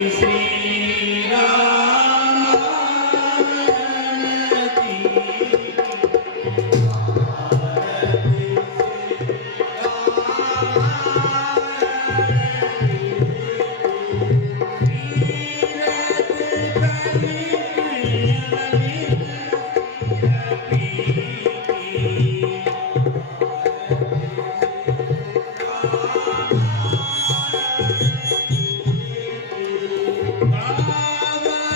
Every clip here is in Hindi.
श्री राम बाबा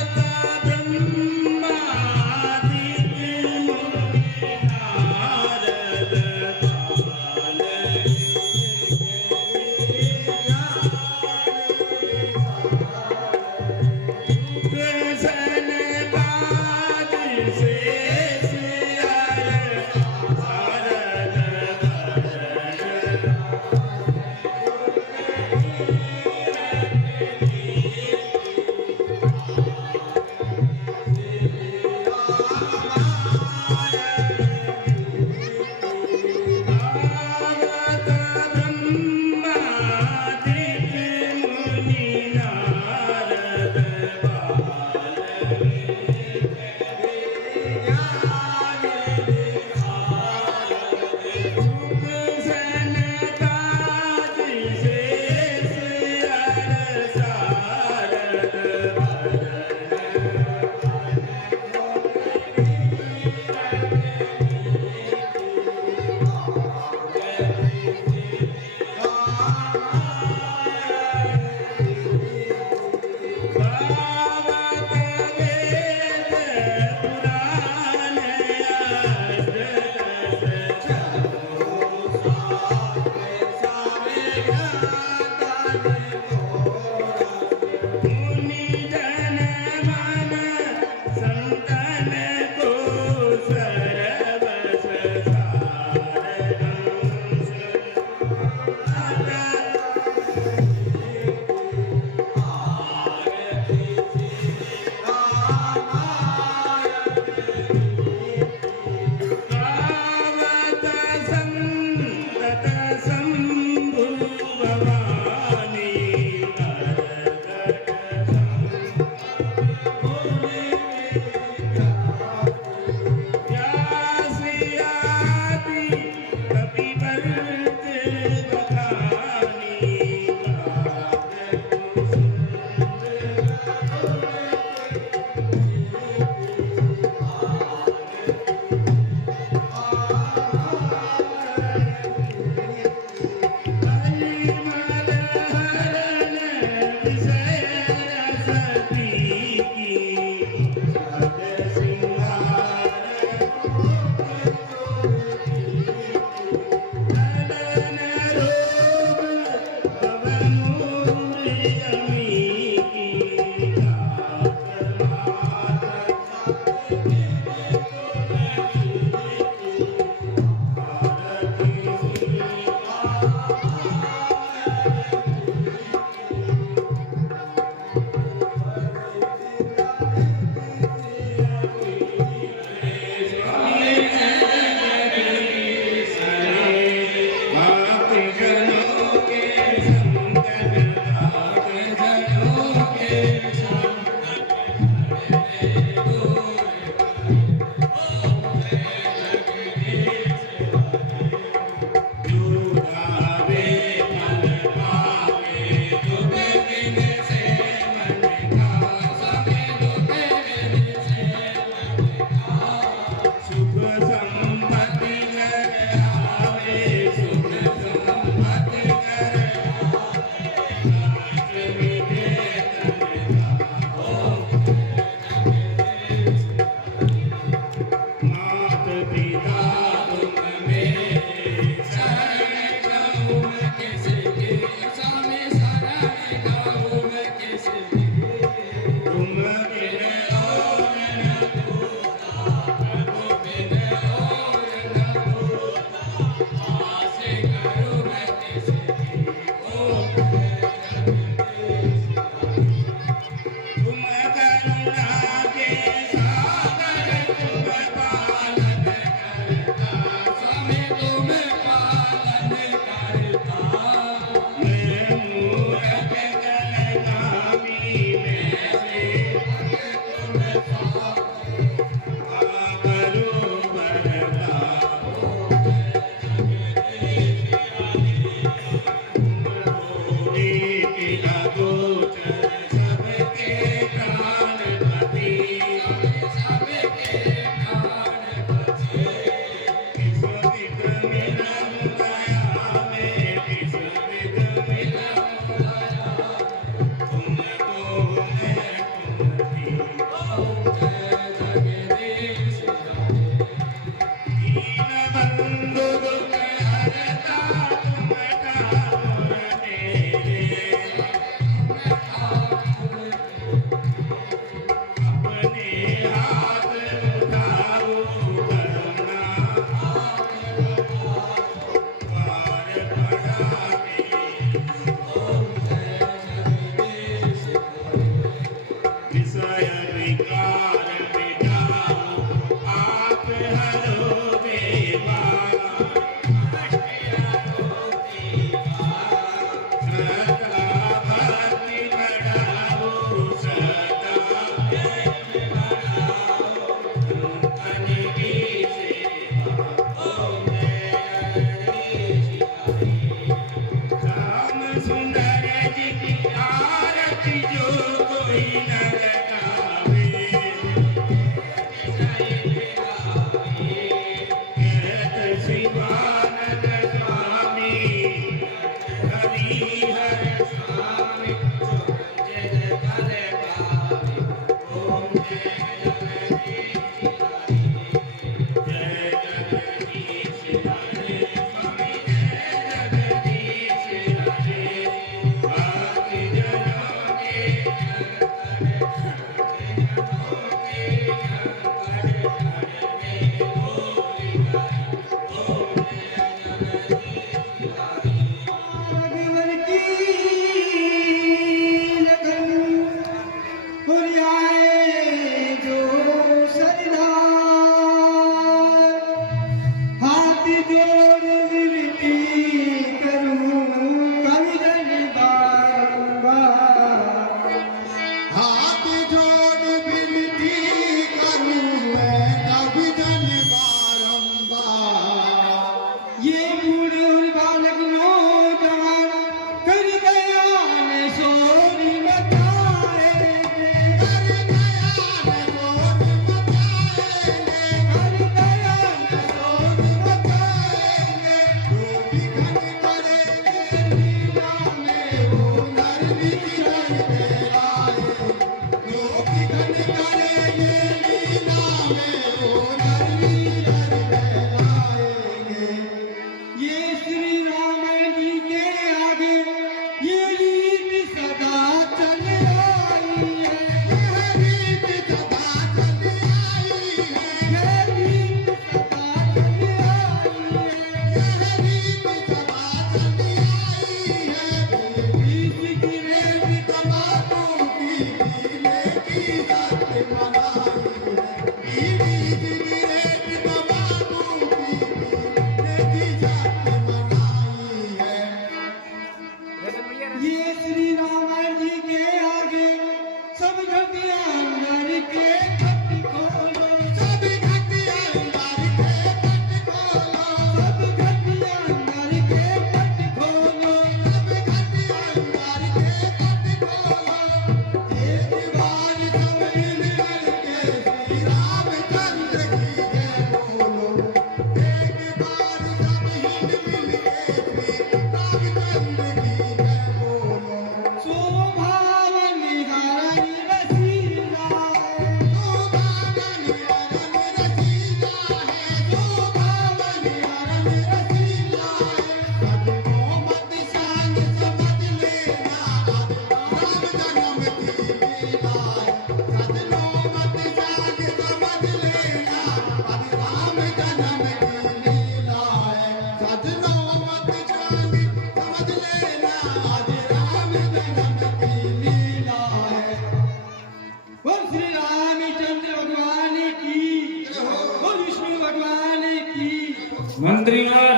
मंत्रीगण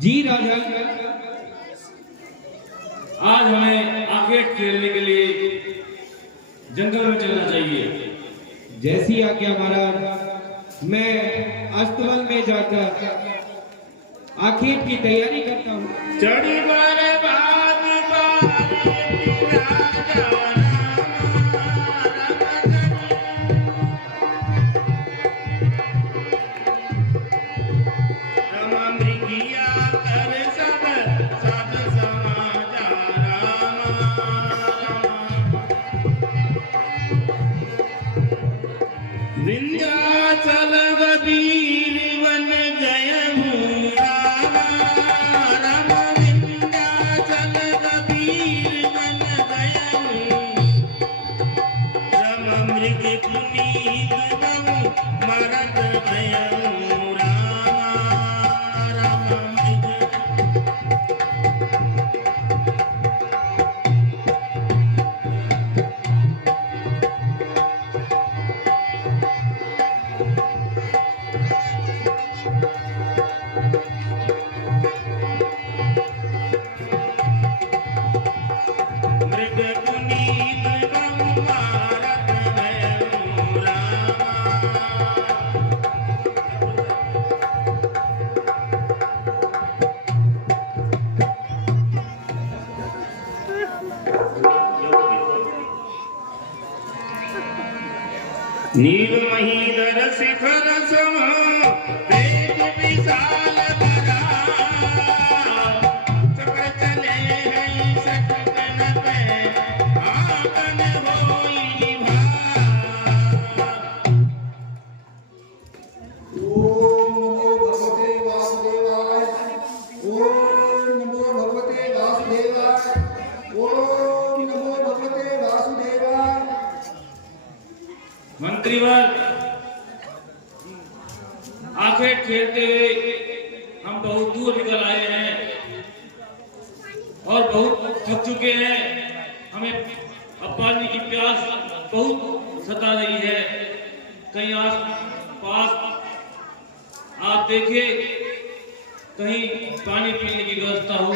जी राजन, आज हमें आखेट खेलने के लिए जंगल में चलना चाहिए। जैसी आज्ञा महाराज, मैं अस्तबल में जाकर आखेट की तैयारी करता हूँ। चढ़ी बारे बात विंध्याचल कबीर बन गए हूँ रामा रामा, विंध्याचल कबीर बन गए हूँ रामा, मृग पुनीत बहु मरत गए हूँ रामा रामा, नील महीधर शिखर सम वेग विशाल बरा चक्र चले हैं सकन पे आंगन होई भा ओम नमो भगवते वासुदेवाय। ओम नमो भगवते वासुदेवाय। मंत्रीवर आंखें खेलते हुए हम बहुत दूर निकल आए हैं और बहुत थक चुके हैं। हमें अब पानी की प्यास बहुत सता रही है। कहीं आस पास आप देखिए, कहीं पानी पीने की व्यवस्था हो।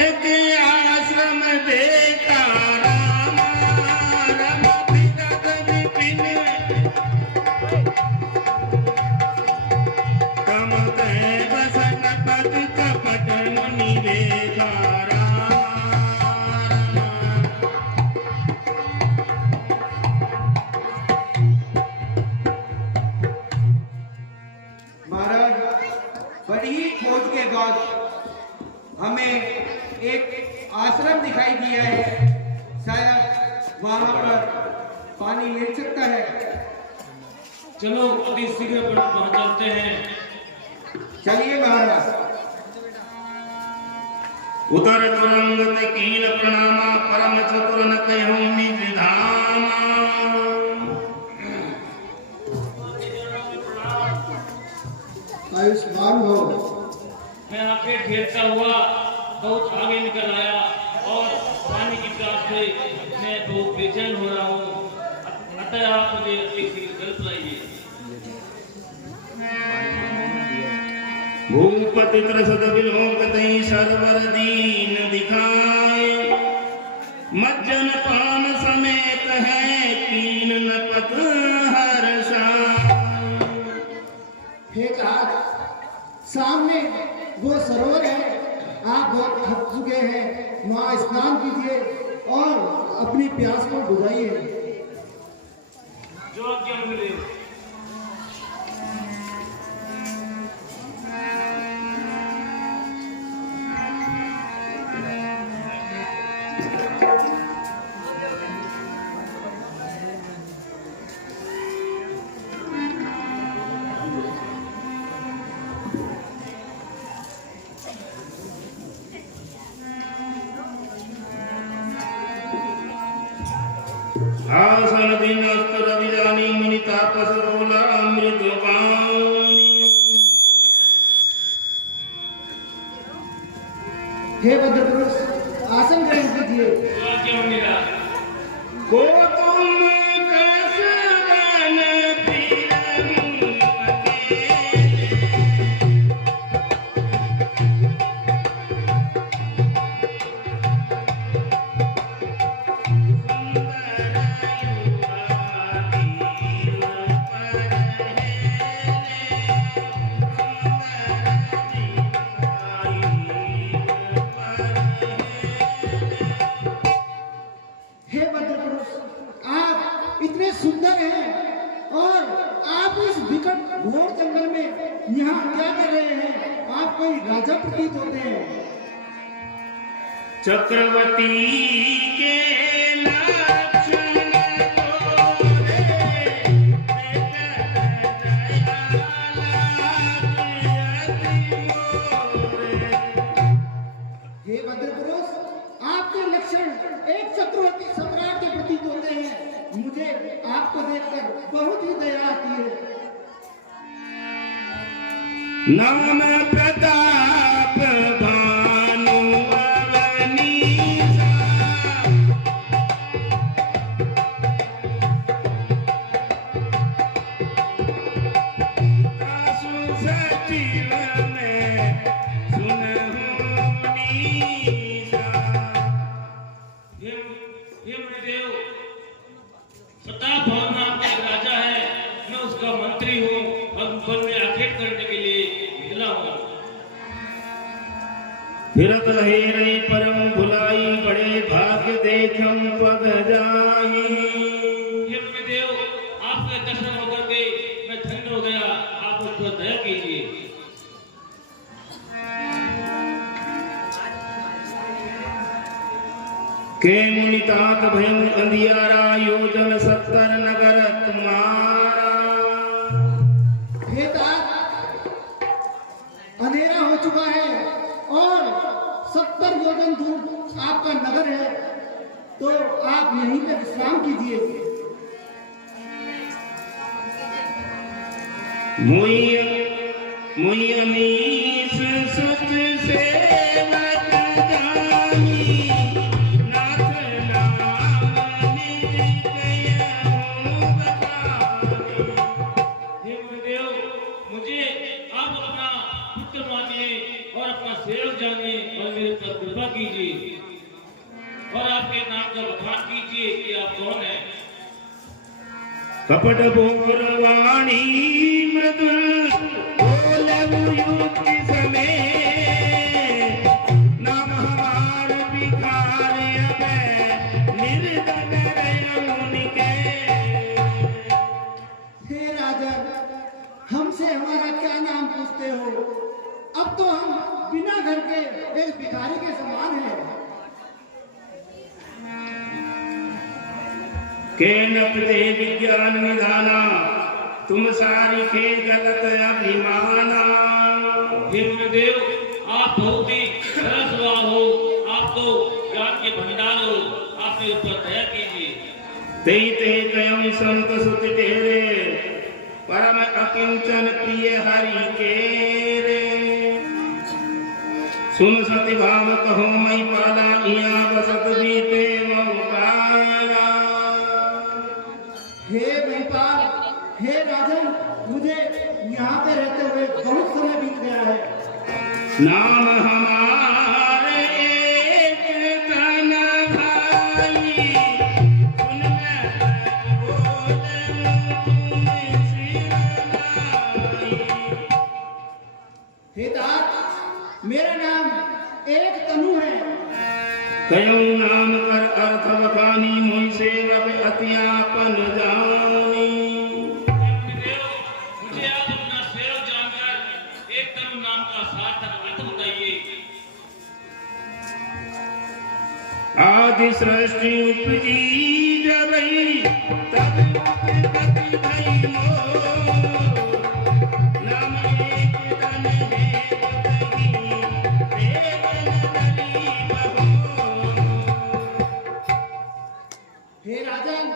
एक आश्रम देखा रामा राम विगत विपिन कम कहे बसन पद कपट मुनि देखा रामा महाराज, बड़ी ही खोज के बाद हमें एक आश्रम दिखाई दिया है। शायद वहां पर पानी मिल सकता है। चलो अति शीघ्र पहुंच चलते हैं। चलिए महाराज। उतर तुरंगत कील प्रणामा परम चतुर न कहूँ निज धामा आयुष्मान हो। मैं आंखें घेरता हुआ बहुत आगे निकल आया और पानी की प्यास से मैं बहुत बेचैन हो रहा हूँ। अतः आप मुझे अति शीघ्र जल पिलाइए। भूपति त्रसत विलोकतहि सर्वर दीन दिखाए मज्जन पान समेत है कीन नपत हर्षाय। हे राज, सामने वो सरोवर है। आप बहुत थक चुके हैं, वहाँ स्नान कीजिए और अपनी प्यास को बुझाइए। जो क्या मिले। आसन दिन अस्त्र रविजानी मुनि तापस रोला अमृत पानी। हे भद्रपुरुष, आसन ग्रहण कीजिए। जो क्या मिला। को तुम कसवन फिरनु अकेले हे भद्रपुरुष, आप इतने सुंदर हैं और आप इस विकट घोर जंगल में यहाँ क्या कर रहे हैं? आप कोई राजा प्रतीत होते हैं। चक्रवर्ती के लक्षण गोरे हे भद्रपुरुष, आपके लक्षण एक चक्रवर्ती सम्राट के प्रतीत होते हैं। मुझे आपको देखकर बहुत ही दया आती है। नाम प्रताप भानु अवनीसा आसु सचिव में सुनहु नीसा। हे मुनिदेव, प्रताप भवन नाम का एक राजा है। मैं उसका मंत्री हूँ और वन में आखेट करने के लिए निकला हूँ। फिरत रहे रे परम भुलाई बड़े भाग्य देखम पग जाई। हे देव, आपके दर्शन होकर के मैं धन्य हो गया, आप उस पर दया कीजिए। के मुनितात भयं अंधियारा योजन 70 नगर तुम्हारा। हे तात, अंधेरा हो चुका है और 70 योजन दूर आपका नगर है, तो आप यहीं पे विश्राम कीजिए। मुई अनीस सुत सेवक जानी, नाथ नाम निज कयहूँ बखानी। हे गुरुदेव, मुझे आप अपना पुत्र मानिए और अपना सेवक जानिए और मेरे पर कृपा कीजिए और आपके नाम का बखान कीजिए कि आप कौन हैं। कपट भोर वाणी मृदुल बोलऊ युक्ति समय, नाम हमार विकार अबै निर्धन रयुनि के। हे राजन, हमसे हमारा क्या नाम पूछते हो? अब तो हम बिना घर के एक भिखारी के समान हैं। के नपते विज्ञान निधाना, तुम सारी खे गलत अभिमाना। हे गुरुदेव, आप बहुत ही सरल स्वभाव हो, आप तो ज्ञान के भंडार हो, आप मेरे ऊपर दया कीजिए। तेई ते कयं संत सुत तेरे, परम अकिंचन प्रिय हरि के रे। सुन सति भाव कहो मई पाला, इया बसत बीते मऊ काला। हे महिपाल, हे राजन, मुझे यहाँ पे रहते हुए बहुत समय बीत गया है। नाम हमारे एक तन भाई, सुन मैं बोलूं तुम सिर नाई। हे तात, मेरा नाम एक तनु है। कयऊ नाम कर अर्थ बखानी, मोहि सेवक अतियापन जानी। गुरुदेव, मुझे आप अपना सेवक जानकर एक तनु नाम का सार्थक अर्थ बताइए। आदि सृष्टि उपजी जबई, तब उत्पत्ति भई मोर। नाम एक तन है बतही, देवन बलि बहोर। हे राजन,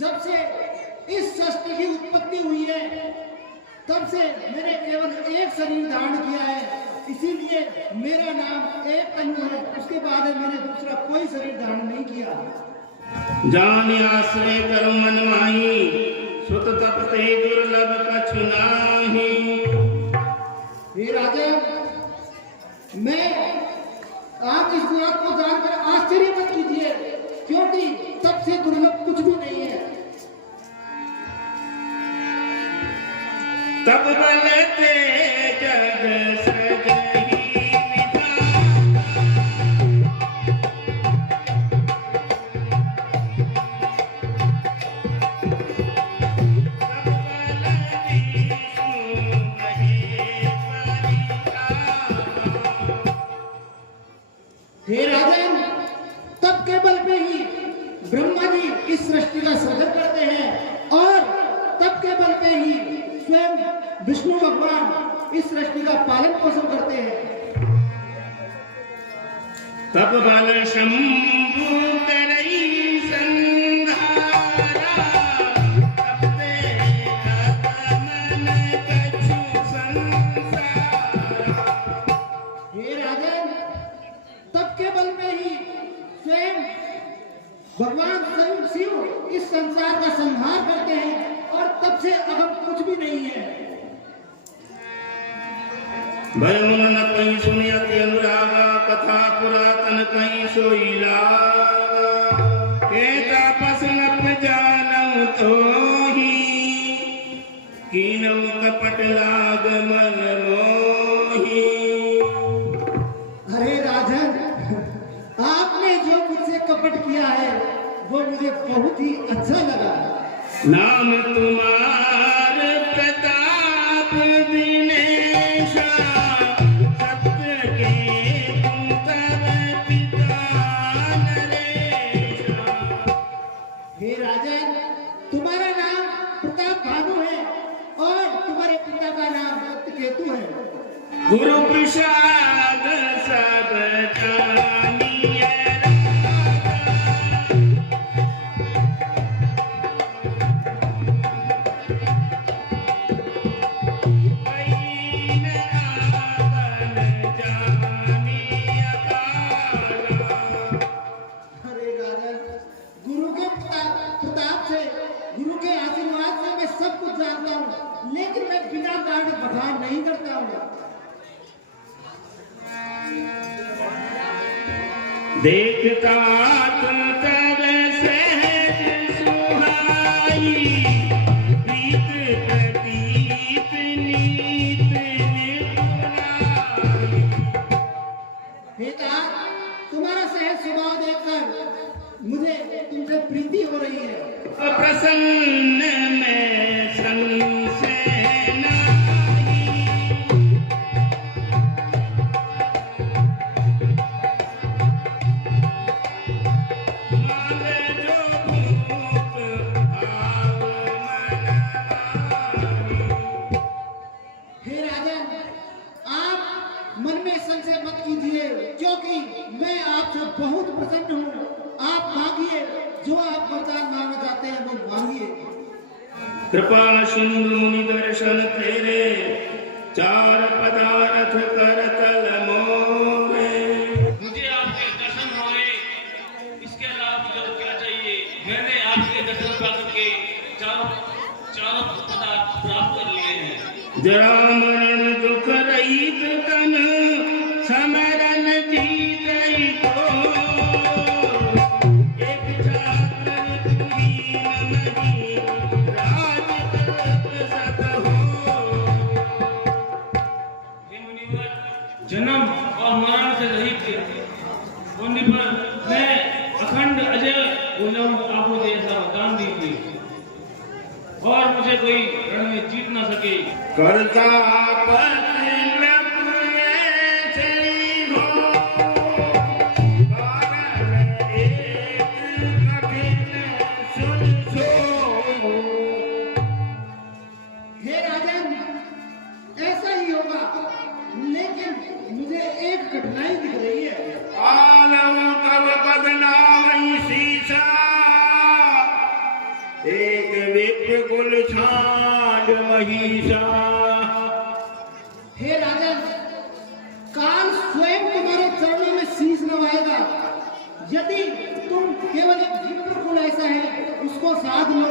जब से इस सृष्टि की उत्पत्ति हुई है, तब से मैंने केवल एक शरीर धारण किया है, इसीलिए मेरा नाम एक तनु है। उसके बाद मैंने दूसरा कोई शरीर धारण नहीं किया। जान आश्रय कर मन माही, सुत तपते दुर्लभ कछु नाही। हे राजन, मैं आप इस बात को जानकर आश्चर्य मत कीजिए, क्योंकि तब से दुर्लभ कुछ भी नहीं है। तब बलते जग सजही विधाता, तब बल विष्णु कहे परिताता। हे राजन, तब के बल पे ही ब्रह्मा जी इस सृष्टि का सृजन करते हैं और तब के बल पे ही स्वयं विष्णु भगवान इस सृष्टि का पालन पोषण करते हैं। तब बल शंभु करई संहारा, तब ते मन कछु संसारा। हे राजन, तब के बल पे ही स्वयं भगवान स्वयं शिव इस संसार का संहार करते हैं और तब से अगम कुछ भी नहीं है। भय मन न कहीं सुनियति अनुरागा, कथा पुरातन कहीं सोई लागा। के तापस न जानऊ तोहि, कीनऊ कपट लाग मन मोहि। हरे वो मुझे बहुत ही अच्छा लगा। नाम तुम्हार प्रताप दिनेशा, सत्य के तुम तब पिता नरेशा। हे राजन, तुम्हारा नाम प्रताप भानु है और तुम्हारे पिता का नाम सत्यकेतु है। गुरु प्रसाद सब जानिए अरे राजन, गुरु के प्रताप से, गुरु के आशीर्वाद से मैं सब कुछ जानता हूँ, लेकिन मैं बिना कारण बखान नहीं करता हूँ। देखता तुम तब सहज सुहाई, प्रीत प्रदीप नीत निपुणाई। हे तात, तुम्हारा सहज स्वभाव देखकर मुझे तुमसे प्रीति हो रही है। प्रसन्न में संशय नहीं, हे राजन, आप मन में संशय मत कीजिए, क्योंकि मैं आपसे बहुत प्रसन्न हूँ। आप मांगिए, जो आप वरदान मांगना चाहते हैं वो मांगिए। कृपा सिंधु मुनि दर्शन तेरे, चार पदार्थ कर तल मोरे। मुझे आपके दर्शन हुए, इसके अलावा मुझे और क्या चाहिए। मैंने आपके दर्शन प्राप्त के चारों पदार्थ प्राप्त कर लिए हैं। जरा मरण दुख रहित तन, समरण जीतई को। एक छात्र तुहीन नहीं, राज कल्प सत हो। हे मुनिवर, जन्म और मरण से रहित होने पर मैं अखंड अजय हो जाऊं, आप मुझे ऐसा वरदान दीजिए और मुझे कोई रण में जीत ना सके। करता पति चली हो, कारण एक कठिन सुन सो। हे राजन, ऐसा ही होगा, लेकिन मुझे एक कठिनाई दिख रही है। आलम तब बदनाम शीशा, एक विप्र कुल छांड महिषा। हे राजन, काल स्वयं तुम्हारे चरणों में शीश नवाएगा। यदि तुम केवल एक विप्र कुल ऐसा है, उसको साध लो,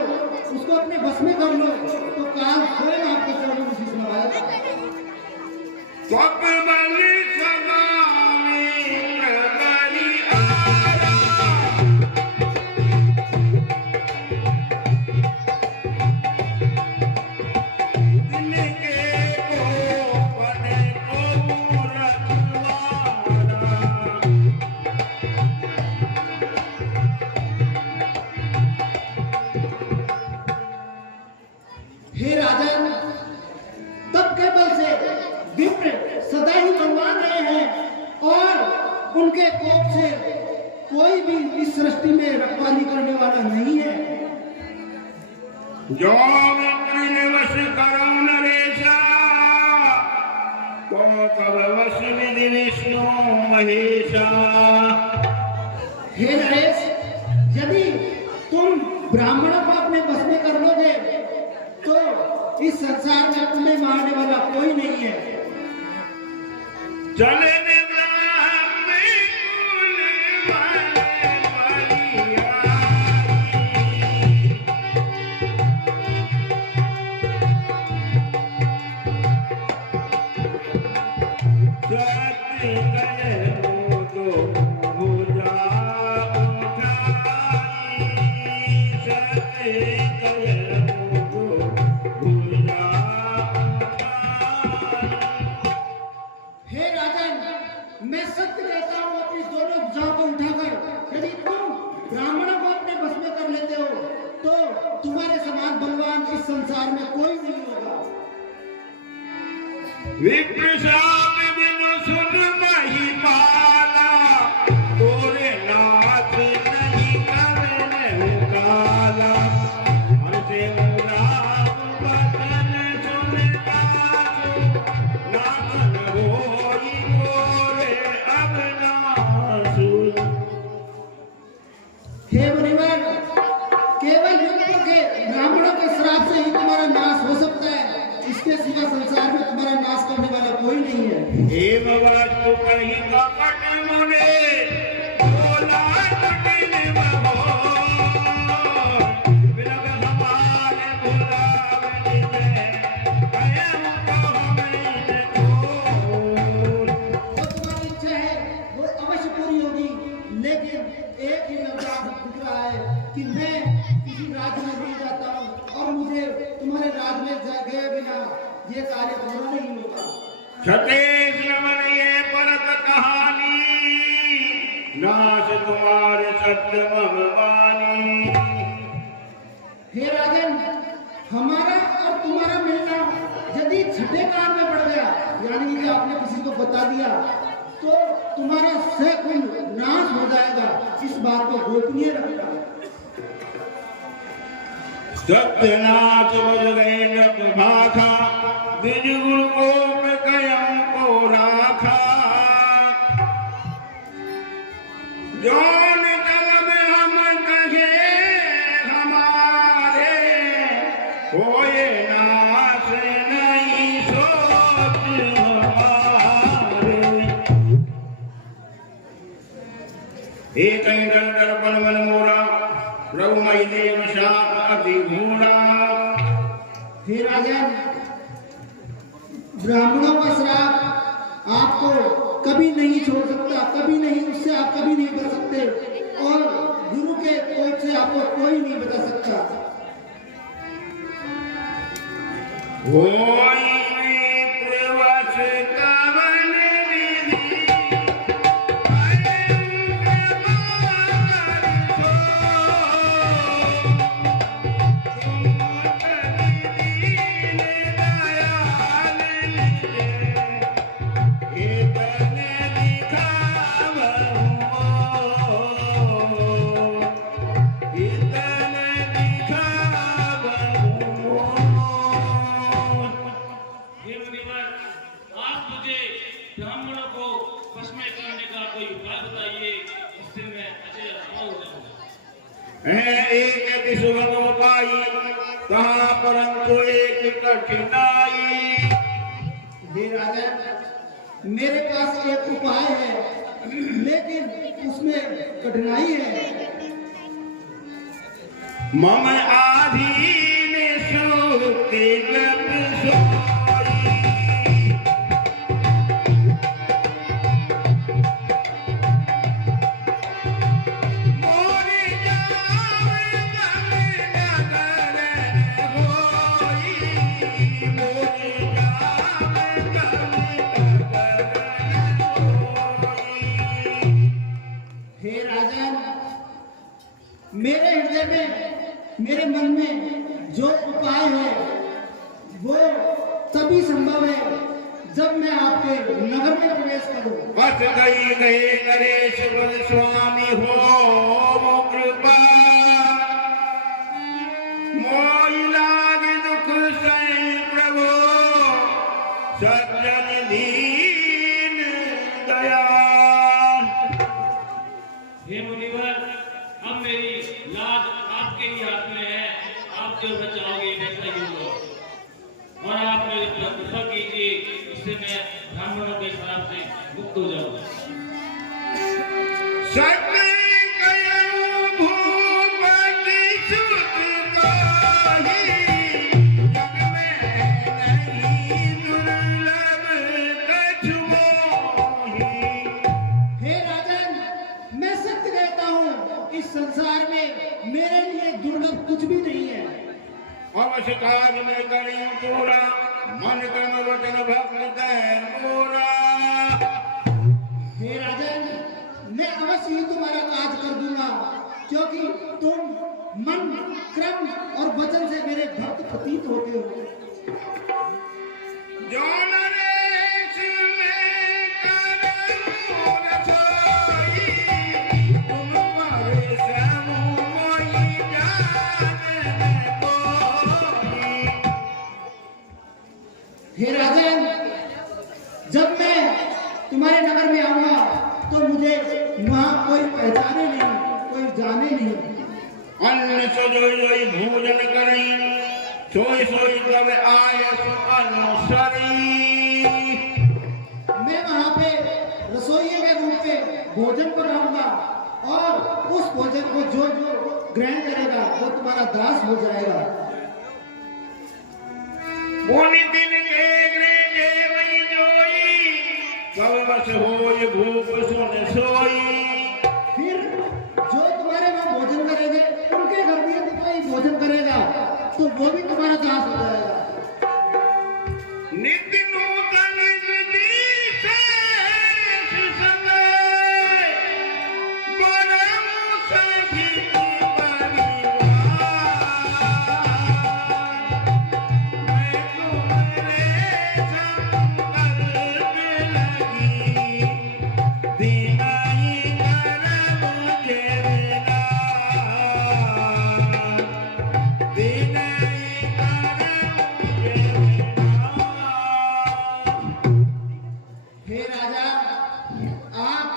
उसको अपने बस में कर लो, तो काल स्वयं आपके चरणों में शीश नवाएगा। स्वप बलि सदा मित्र बलि आरा, इनके को पने को रखवारा। हे राजन, तब के बल से विप्र सदा ही बलवान रहे हैं और उनके कोप से कोई भी इस सृष्टि में रखवाली करने वाला नहीं है। जो विप्र वश करो नरेशा, को कब वश विधि विष्णु महेशा। हे नरेश, यदि तुम ब्राह्मणों को अपने बस में कर लोगे, तो इस संसार में तुम्हें मारने वाला कोई नहीं है। चले ने ब्राह्मण कुल वाले बलिहारी, सत्य गए तो भुजा उठाई, सत्य गए तो भुजा उठाई। हे राजन, विप्र श्राप बिनु सुन मही पाला, तोरे नाथ नहीं कवन काला। मन से मुराद बचन सुन नाथन होई मोरे अब नासु। हे मुनिवर, केवल विप्र के ब्राह्मणों के श्राप से ही तुम्हारा नाश हो सकता है, इसके सिवा संसार में तुम्हारा नाश करने वाला कोई नहीं है। एव वस्तु कही कपट मुने, बोला कुटिल महो। बिरग हमारे बुलावनि में, कयम तो हमें खोल। जो तुम्हारी इच्छा है वो अवश्य पूरी होगी, लेकिन एक ही नवरात्र दिख रहा है कि मैं किसी राज्य में नहीं जाता हूँ और मुझे तुम्हारे राज्य में गए बिना ये कार्य पूरा नहीं होगा। छत्तीस नमन ये परत कहानी, नाश तुम्हारे सत्य मम वाणी। हे राजन, हमारा और तुम्हारा मिलना यदि छठे काल में बढ़ गया, यानी कि आपने किसी को बता दिया, तो तुम्हारा सकुल नाश हो जाएगा। इस बात को गोपनीय रखना। सत्यनाथ बज गए जब भाखा, द्विज गुरु गोप कयम को राखा। जौन तलब हम कहे हमारे, होए नाश नहीं सोच हमारे। एक दर्पण मन मोरा, प्रभु मई देव शाप अति घूरा। हे राजन, ब्राह्मणों का श्राप आपको कभी नहीं छोड़ सकता, कभी नहीं, उससे आप कभी नहीं बच सकते, और गुरु के कोप से आपको कोई नहीं बचा सकता। होई प्रवश कवन विधि, हे मुनिवर, आप मुझे ब्राह्मणों को वश में करने का कोई उपाय बताइए, इससे मैं अजय अमर हो जाऊंगा। एक सुगम पाई, कहा परंतु एक कठिनाई। हे राजन, मेरे पास एक उपाय है, लेकिन उसमें कठिनाई है। मम आधीन सुते लब सोई, मोरे जावे गम नगर होई, मोरे जावे गम नगर होई। हे राजन, मेरे हृदय में, मेरे मन में जो उपाय है वो तभी संभव है जब मैं आपके नगर में प्रवेश करूं। बस गई गए नरेश बल स्वामी हो कृपा, मोई लाग दुख सै प्रभु सज्जन दीन दयाल। हे मुनिवर, अब मेरी लाज आपके ही हाथ में है, आप जो बचाओगे वैसा ही होगा, और आप मेरे पर कृपा कीजिए, इससे मैं ब्राह्मणों के श्राप से मुक्त हो जाऊंगा। सत्य कयऊ भूपति सुत काही, जग में नहीं दुर्लभ कछु मोही। हे राजन, मैं सत्य कहता हूँ, इस संसार में मेरे लिए दुर्लभ कुछ भी नहीं है। अवश्य काज में करी पूरा, मन कर्म वचन भक्ति मोरा। हे राजन, मैं अवश्य ही तुम्हारा काज कर दूंगा, क्योंकि तुम मन, क्रम और वचन से मेरे भक्त प्रतीत होते हो। जो नरेश पहचाने नहीं, कोई जाने नहीं। अन्न सो जोई भोजन करें, सोई सोई कब आए सो अनुसरी। मैं वहां पे रसोइये के रूप में भोजन पर रहूंगा और उस भोजन को जो जो ग्रहण करेगा वो तुम्हारा दास हो जाएगा। बोनी दिन के वही जोई, कब बस होई भूख सुन सोई। फिर जो तुम्हारे वहां भोजन करेंगे उनके घर में कोई भोजन करेगा तो वो भी तुम्हारा दास हो जाएगा। नित्य नूतन विधि से समय, परम सखी परिवार। मैं तुम्हारे संकल्प लगी, दीनाई करम जेवना, दीनाई करम जेवना। हे राजा, आप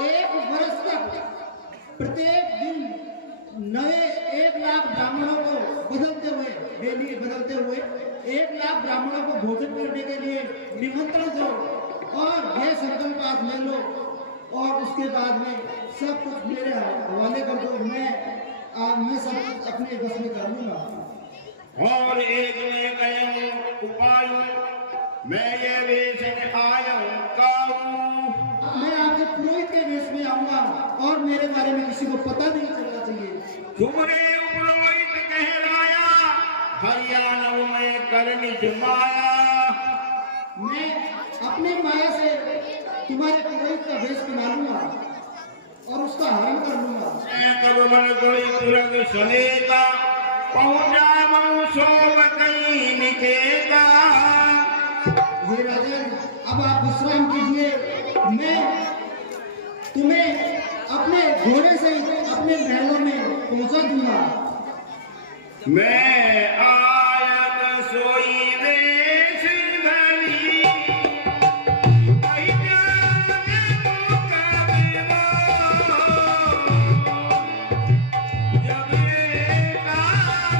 1 वर्ष तक प्रत्येक दिन नए 1 लाख ब्राह्मणों को बदलते हुए, डेली बदलते हुए 1 लाख ब्राह्मणों को भोजन करने के लिए निमंत्रण दो और यह संकल्प आप ले लो और उसके बाद में सब कुछ मेरे हवाले कर दो। मैं सब कुछ अपने बस में कर लूंगा। और एक ने गए उपाय, मैं ये वेश आया काऊ। मैं आपके पुरोहित के वेश में आऊंगा और मेरे बारे में किसी को पता नहीं चलना चाहिए। तुम्हारे पुरोहित कहलाया, हरियाणा में कर निज माया। मैं अपने माया से तुम्हारे पुरोहित का वेश बना लूंगा और उसका हरण कर लूंगा। मैं कब बन कोई तुरंग सुनेगा, पहुंचा मऊसो कहीं निकेगा। हे राजन, अब आप विश्राम कीजिए। मैं तुम्हें अपने घोड़े से अपने महलों में पहुंचा दूंगा। मैं आयत सोई वेश धरी, जब एक आदमी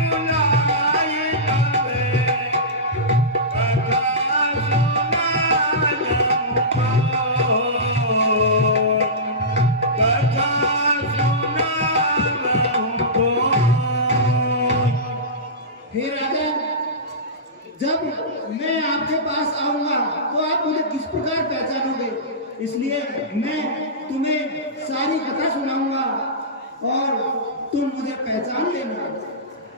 बुलाए तबे, कथा सुनाए हमको, कथा सुनाए हमको। हे राजन, जब मैं आपके पास आऊंगा तो आप मुझे किस प्रकार पहचानोगे, इसलिए मैं तुम्हें सारी कथा सुनाऊंगा और तुम मुझे पहचान लेना।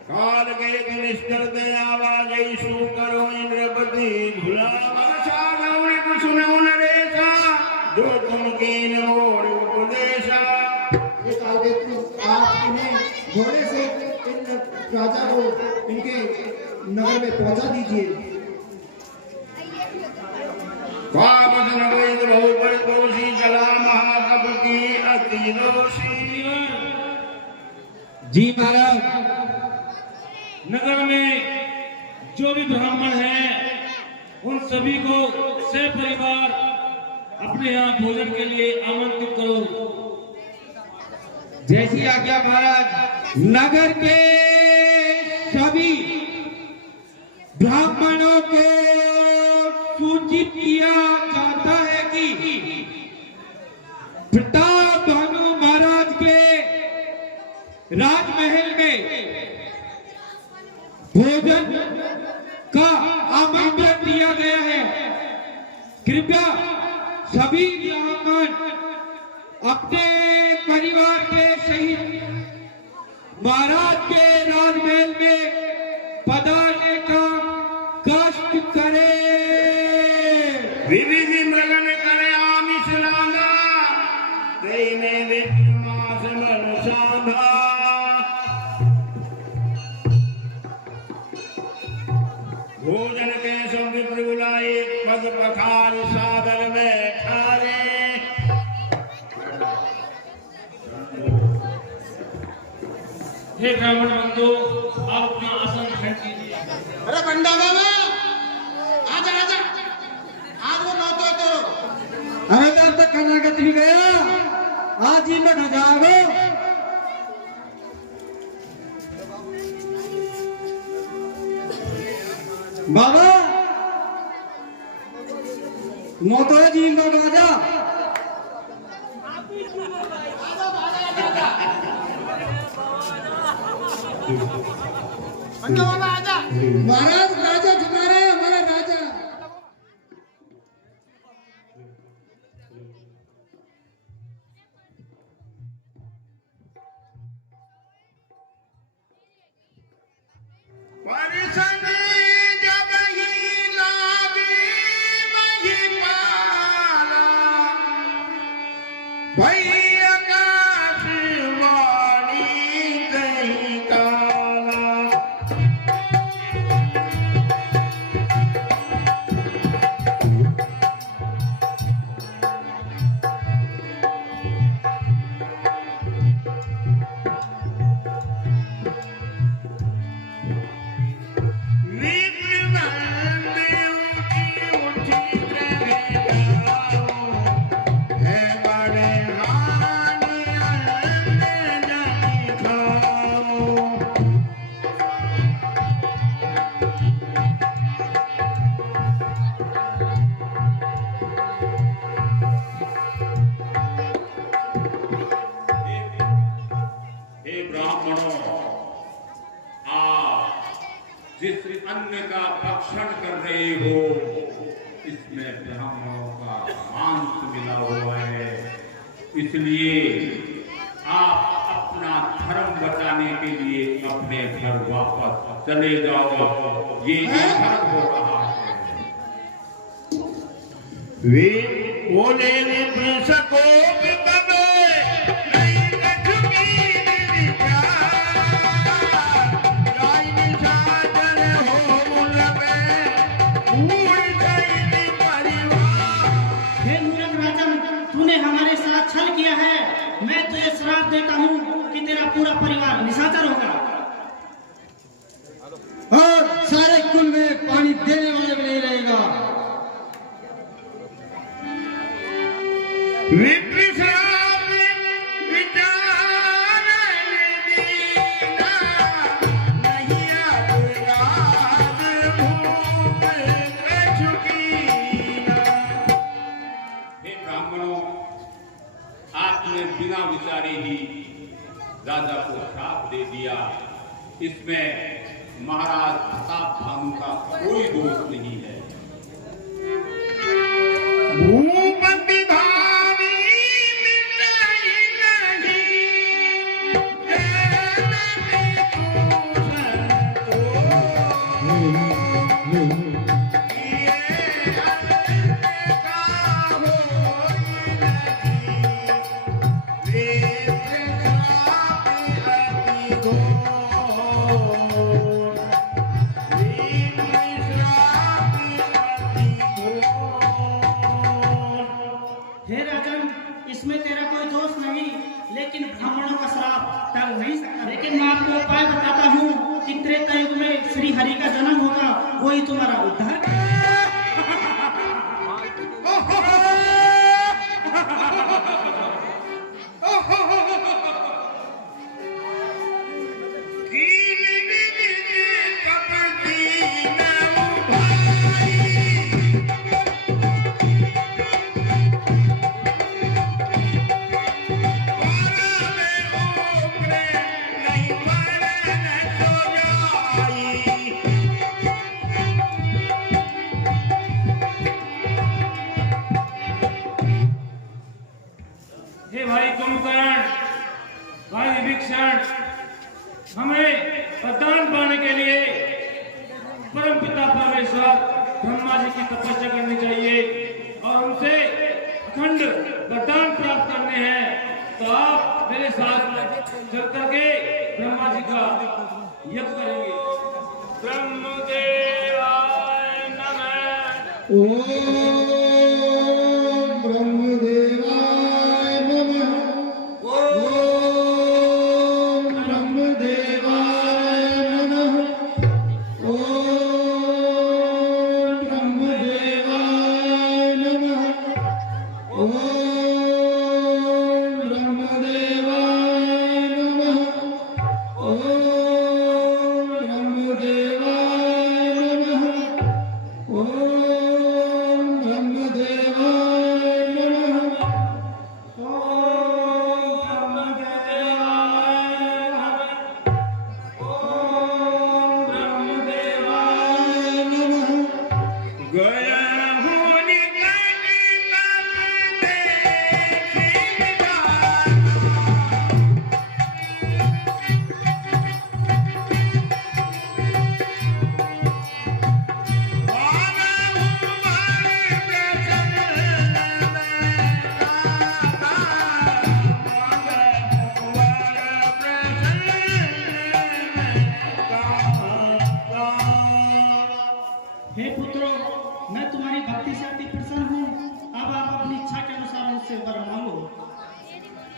काल के निष्ठर दे आवाज ईशु करो इंद्रपति भुला, सागौन को सुनो नरेशा, जो तुम कीन मोर उपदेशा। ये काल के आप इन्हें घोड़े से इन राजा को इनके नगर में पहुंचा दीजिए। वापस न गई बहुत बड़ी दोषी, जला महाकप की अति दोषी। जी महाराज, नगर में जो भी ब्राह्मण हैं उन सभी को सपरिवार अपने यहाँ भोजन के लिए आमंत्रित करो। जैसी आज्ञा महाराज। नगर के सभी ब्राह्मणों को सूचित किया जाता है कि प्रताप भानु महाराज के राजमहल में भोजन का आमंत्रण दिया गया है। कृपया सभी ब्राह्मण अपने परिवार के सहित महाराज के राजमहल में पधारने का कष्ट करें। विविधि मृगन करे आमिष लाना, तेने विष्णु मास मनुषाधा। भोजन के संविप्र बुलाए, पद पखार सादर में ठारे। हे ब्राह्मण बंधु, आप अपना आसन ग्रहण कीजिए। अरे बंडा बाबा, आजा आजा, आज वो नौतो तो। अरे तब तक खाना कत नहीं गया। आज ही में जाओगे। बाबा मोतो जी को राजा महाराज राजा जमा रहे हैं, हमारा राजा। जब ही लागी वही पाला, भैया का वाणी कहीं काला। हे ब्राह्मणों, आप जिस अन्न का भक्षण कर रहे हो इसमें ब्राह्मणों का मांस मिला हुआ है, इसलिए आप अपना धर्म बचाने के लिए अपने घर वापस चले जाओ। ये धर्म हो रहा है। वे बोले सको हमारे साथ छल किया है। मैं तुझे श्राप देता हूँ कि तेरा पूरा परिवार निशाचर होगा और सारे कुल में पानी देने वाले भी नहीं रहेगा। हे ब्राह्मणों, आपने बिना विचारे ही राजा को श्राप दे दिया। इसमें महाराज प्रताप भानु का कोई दोष नहीं है। भूपति भावी मिटाई हे राजन, इसमें तेरा कोई दोष नहीं, लेकिन ब्राह्मणों का श्राप टल नहीं सकता। लेकिन मैं आपको उपाय बताता हूँ कि त्रेता युग में श्री हरि का जन्म होगा, वही तुम्हारा उद्धार करेगा। हे भाई कुंभकर्ण, भाई विभीषण, हमें वरदान पाने के लिए परम पिता परमेश्वर ब्रह्मा जी की तपस्या करनी चाहिए और उनसे अखंड वरदान प्राप्त करने हैं। तो आप मेरे साथ चल करके ब्रह्मा जी का यज्ञ करेंगे। ब्रह्मदेवाय नमः। ओम ब्रह्मदेवाय नमः। ओम ब्रह्मदेवाय नमः। ओम ब्रह्मदेवाय नमः। ओम ब्रह्मदेवाय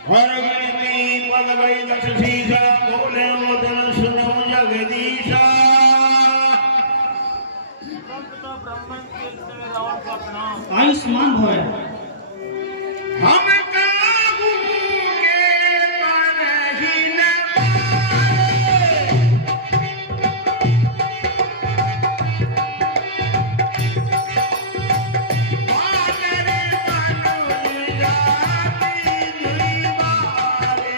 हर गिनती पद गई दस शीशा बोले वदन सुनो जगदीशा। आयुष्मान भव। हम काबू के परहीन वानरे मनुज जाति दुईवारे।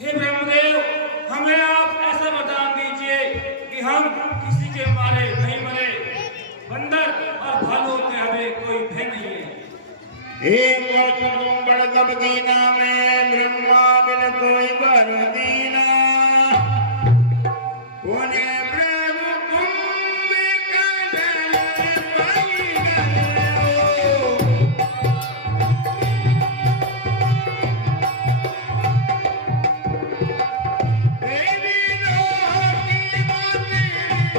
हे ब्रह्मदेव, हमें आप ऐसा वरदान दीजिए कि हम किसी के मारे नहीं मरे। बंदर और भालू में हमें कोई भय नहीं है। एक वचन बड़ तब दीना में ब्रह्मा बिन कोई बर दीना। उन्हें प्रेम कुंभ कदल पाई गए हो। देवी लोकी मंदिर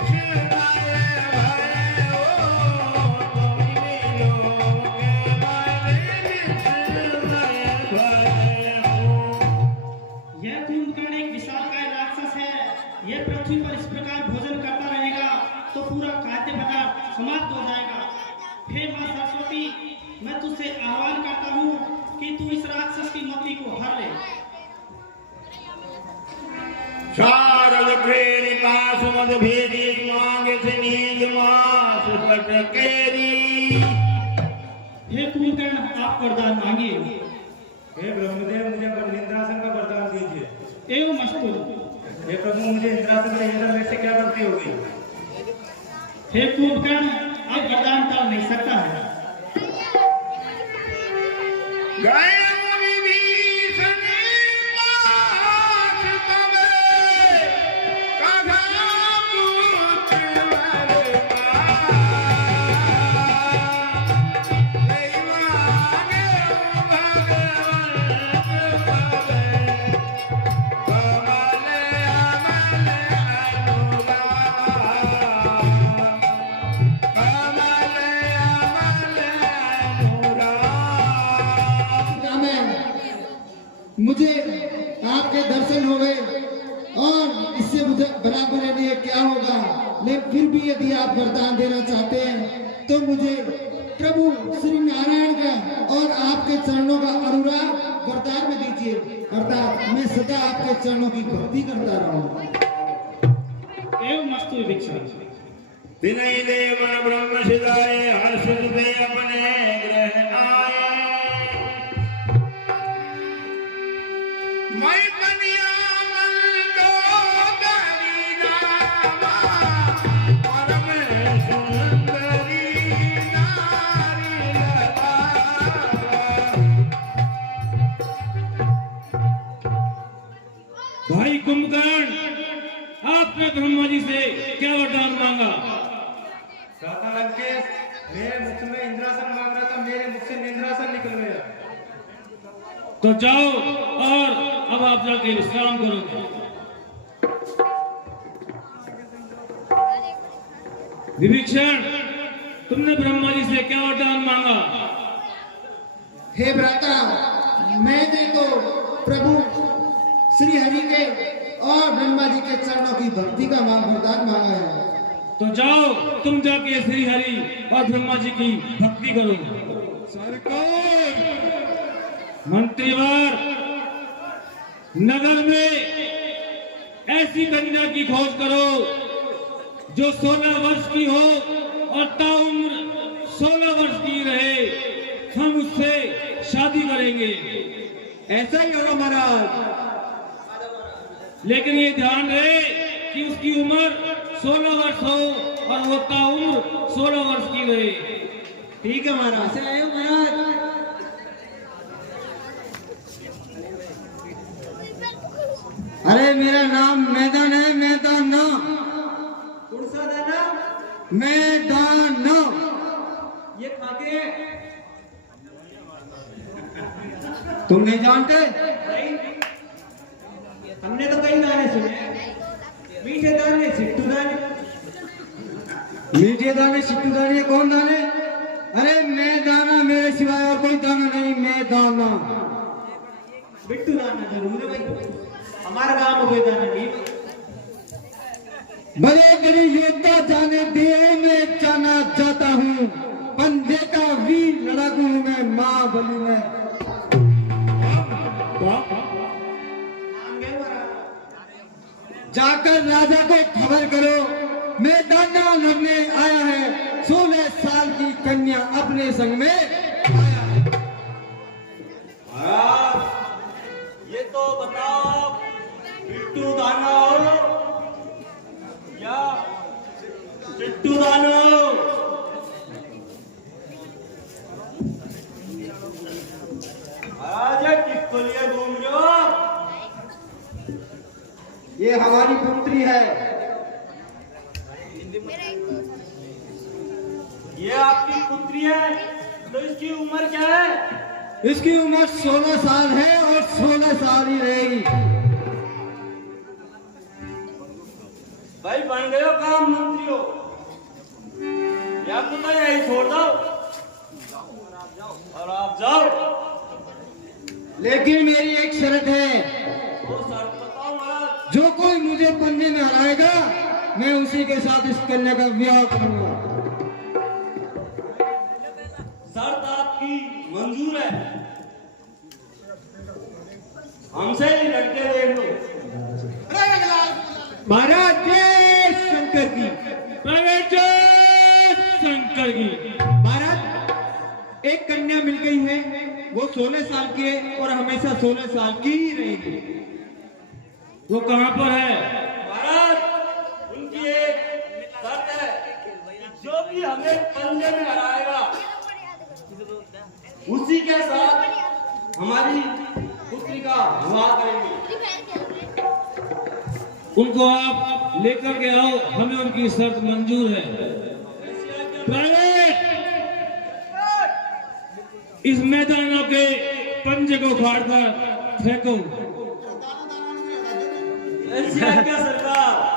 छुड़ाए भय हो। देवी लोकी मंदिर छुड़ाए भय हो। यह कुंभकर्ण एक विशालकाय राक्षस है। यह पृथ्वी पर इस प्रकार भोजन करता रहेगा तो पूरा खाद्य पदार्थ समाप्त हो जाएगा। हे मां सरस्वती, मैं तुझसे आह्वान करता हूँ कि तू इस राक्षस की मति को हर ले। शारद प्रेरिता सुमद भेदी मांग से नींद मास पटकेरी। हे कुंभकर्ण, आप वरदान मांगिए। हे ब्रह्मदेव, मुझे इंद्रासन का वरदान दीजिए। एवं मस्तु। हे प्रभु, मुझे इंद्रासन से इंद्र मेरे से क्या गलती होगी? हे कुंभकर्ण, अब वरदान टल नहीं सकता है। गए विभीषण मास तबे कथा पुत्र वरमा। दैवाने भगवंत पवे कमल अमल अनुराग। कमल अमल अनुराग। में मुझे आपके दर्शन हो गए और इससे मुझे बड़ा मेरे लिए क्या होगा। लेकिन फिर भी यदि आप वरदान देना चाहते हैं तो मुझे प्रभु श्री नारायण का और आपके चरणों का अनुराग वरदान में दीजिए, अर्थात मैं सदा आपके चरणों की भक्ति करता रहूं। एवं मस्तु विभिक्षा। विनय देवन ब्रह्म सिदाए हर्ष दे अपने ग्रह आए। मैं कन्या मंदोदरी नामा परम सुंदरी नारी लता। भाई कुंभकर्ण, आपने ब्रह्मा जी से क्या वरदान मांगा? दाता लंकेश, मेरे मुख में इंद्रासन मांग रहा था, मेरे मुख से निंद्रासन निकल गया। तो जाओ और अब आप जाके विश्राम करो। विभीषण, तुमने ब्रह्मा जी से क्या वरदान मांगा? हे भ्राता, मैंने तो प्रभु श्री हरि के और ब्रह्मा जी के चरणों की भक्ति का वरदान मांगा है। तो जाओ तुम जाके श्री हरि और ब्रह्मा जी की भक्ति करो। मंत्रीवर, नगर में ऐसी कन्या की खोज करो जो 16 वर्ष की हो और ताउम्र 16 वर्ष की रहे। हम उससे शादी करेंगे। ऐसा ही होगा महाराज। लेकिन ये ध्यान रहे कि उसकी उम्र 16 वर्ष हो और वो ताउम्र 16 वर्ष की रहे। ठीक है महाराज। ऐसे आए महाराज। अरे मेरा नाम मैदान है, मैदान ना। कौन सा दाना? मैदान। ये खाके तुम नहीं जानते? हमने तो कई दाने सुने, मीठे दाने, सिट्टू दाने। मीठे दाने सिद्धू दाने ये कौन दाने? अरे मैं दाना, मेरे सिवाय और कोई दाना नहीं, मैं दाना। बिट्टू दाना जरूर है भाई, हमारे गांव में कोई दाना नहीं। बड़े बड़े योद्धा जाने देव में जाना जाता हूँ, पंजे का वीर लड़ाकू हूँ मैं, माँ बलि में। जाकर राजा को खबर करो, मैं दाना लड़ने आया है, 16 साल की कन्या अपने संग में आया है। ये तो बताओ बिट्टू दाना हो या बिट्टू दाना हो? महाराज किसको लिए घूम रहे हो? ये हमारी पुत्री है। ये आपकी पुत्री है, तो इसकी उम्र क्या है? इसकी उम्र 16 साल है और 16 साल ही रहेगी। भाई बन गए हो काम मंत्री हो, या तो यही छोड़ दो और आप जाओ। लेकिन मेरी एक शर्त है, वो शर्त बताओ महाराज। जो कोई मुझे पंजे में हराएगा, मैं उसी के साथ इस कन्या का विवाह करूंगा। शर्त आपकी मंजूर है, हमसे ही लड़के देख लो। महाराज जय शंकर की। जय शंकर की। महाराज एक कन्या मिल गई है, वो 16 साल की है और हमेशा 16 साल की ही रहेगी। वो कहाँ पर है? महाराज उनकी एक शर्त है, जो भी हमें पंजे में हराएगा उसी के साथ हमारी पुत्री का विवाह करेंगे। उनको आप लेकर के आओ, हमें उनकी शर्त मंजूर है। प्राइवेट इस मैदानों के पंजे को फाड़ कर फेंको। क्या सरकार?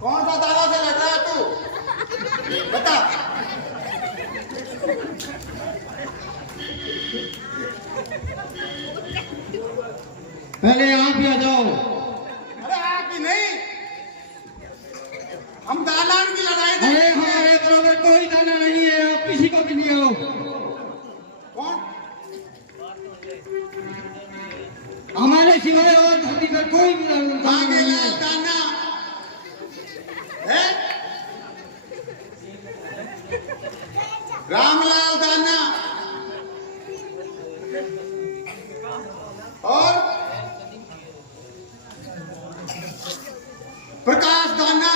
कौन सा दादा से लड़ रहा है तू? बता। पहले आप ही आ जाओ। अरे आप ही नहीं, हम दालान की लड़ाई अरे हमारे बराबर कोई दाना नहीं है, आप किसी को भी नहीं आओ। कौन? हमारे सिवाय और धरती पर कोई भी दाना आगे नहीं लाल है। दाना है, रामलाल दाना और प्रकाश दाना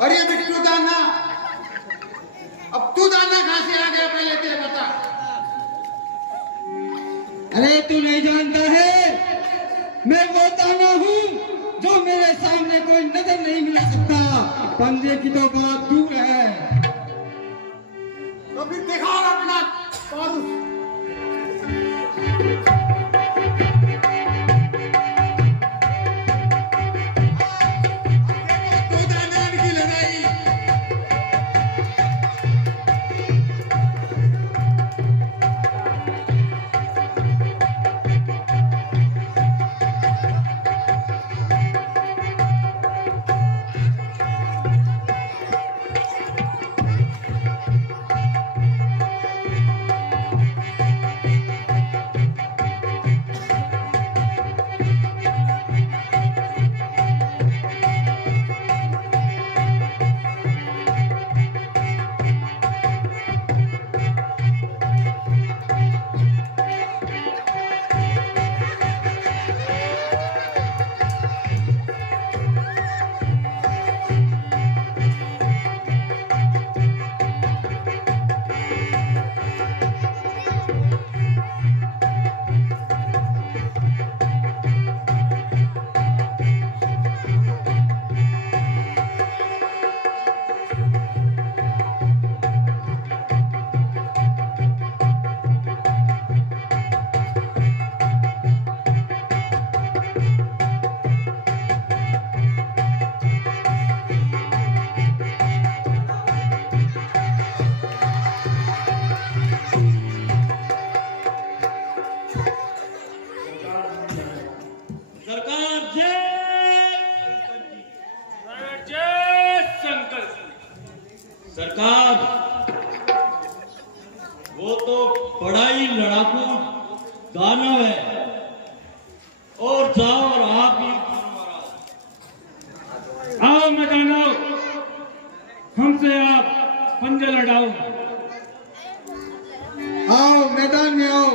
और ये बिट्टू दाना। अब तू दाना कहां से आ गया, पहले ते बता। अरे तू नहीं जानता है, मैं वो दाना हूँ जो मेरे सामने कोई नजर नहीं मिला सकता। पंजे की तो बात दूर है। तो फिर दिखाओ अपना पौरुष। तू दानान की लड़ाई। दानव है, और जाओ और आप ही आओ मैदानव, हमसे आप पंजे लड़ाओ। आओ मैदान में आओ।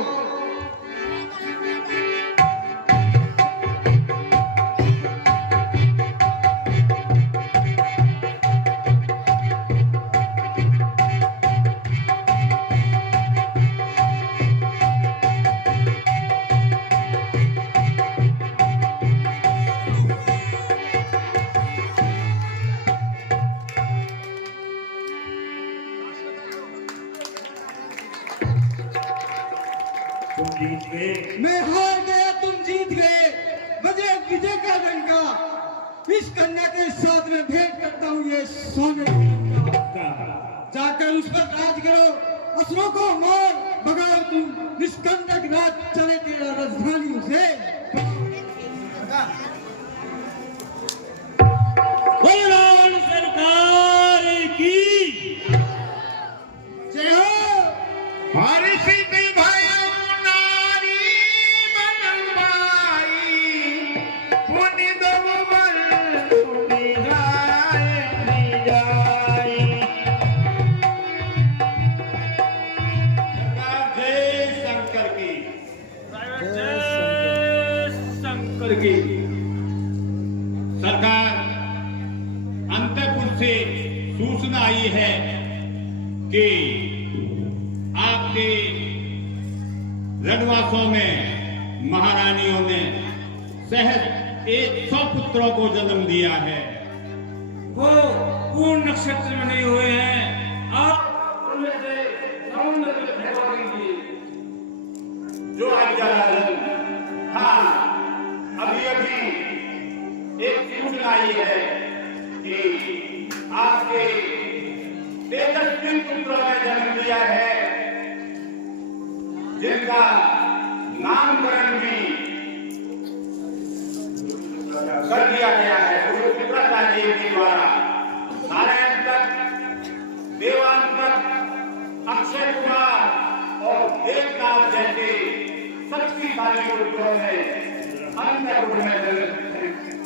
तुम जीत गए। मैं हार गया, तुम जीत गए। मुझे विजय का डंका इस कन्या के साथ में भेंट करता हूँ, ये सोने की डंका। जाकर उस पर राज करो, असुरों को मार भगाओ, तुम निष्कंटक राज चले तेरा राजधानी से। रावण सरकार की जय हो। हरि सिद्धि भयो नारी बनवाई, पुनि दो बल सुनि जाए। जय शंकर की। शंकर की। सरकार, अंतपुर से सूचना आई है कि आपके रणवासों में महारानियों ने सहज 100 पुत्रों को जन्म दिया है। वो पूर्ण नक्षत्र में नहीं हुए हैं, आप उनमें से समुद्र में फेंकवा दीजिए। जो आज्ञा लालन। हाँ, अभी एक सूचना आई है कि आपके तेजस्वी पुत्रों ने जन्म लिया है, जिनका नामकरण भी कर दिया गया है सुभद्रा देवी के द्वारा। नारायण तक, देवान तक, अक्षय कुमार और देवनाथ जैसे शक्तिशाली पुत्रों ने अंतपुर में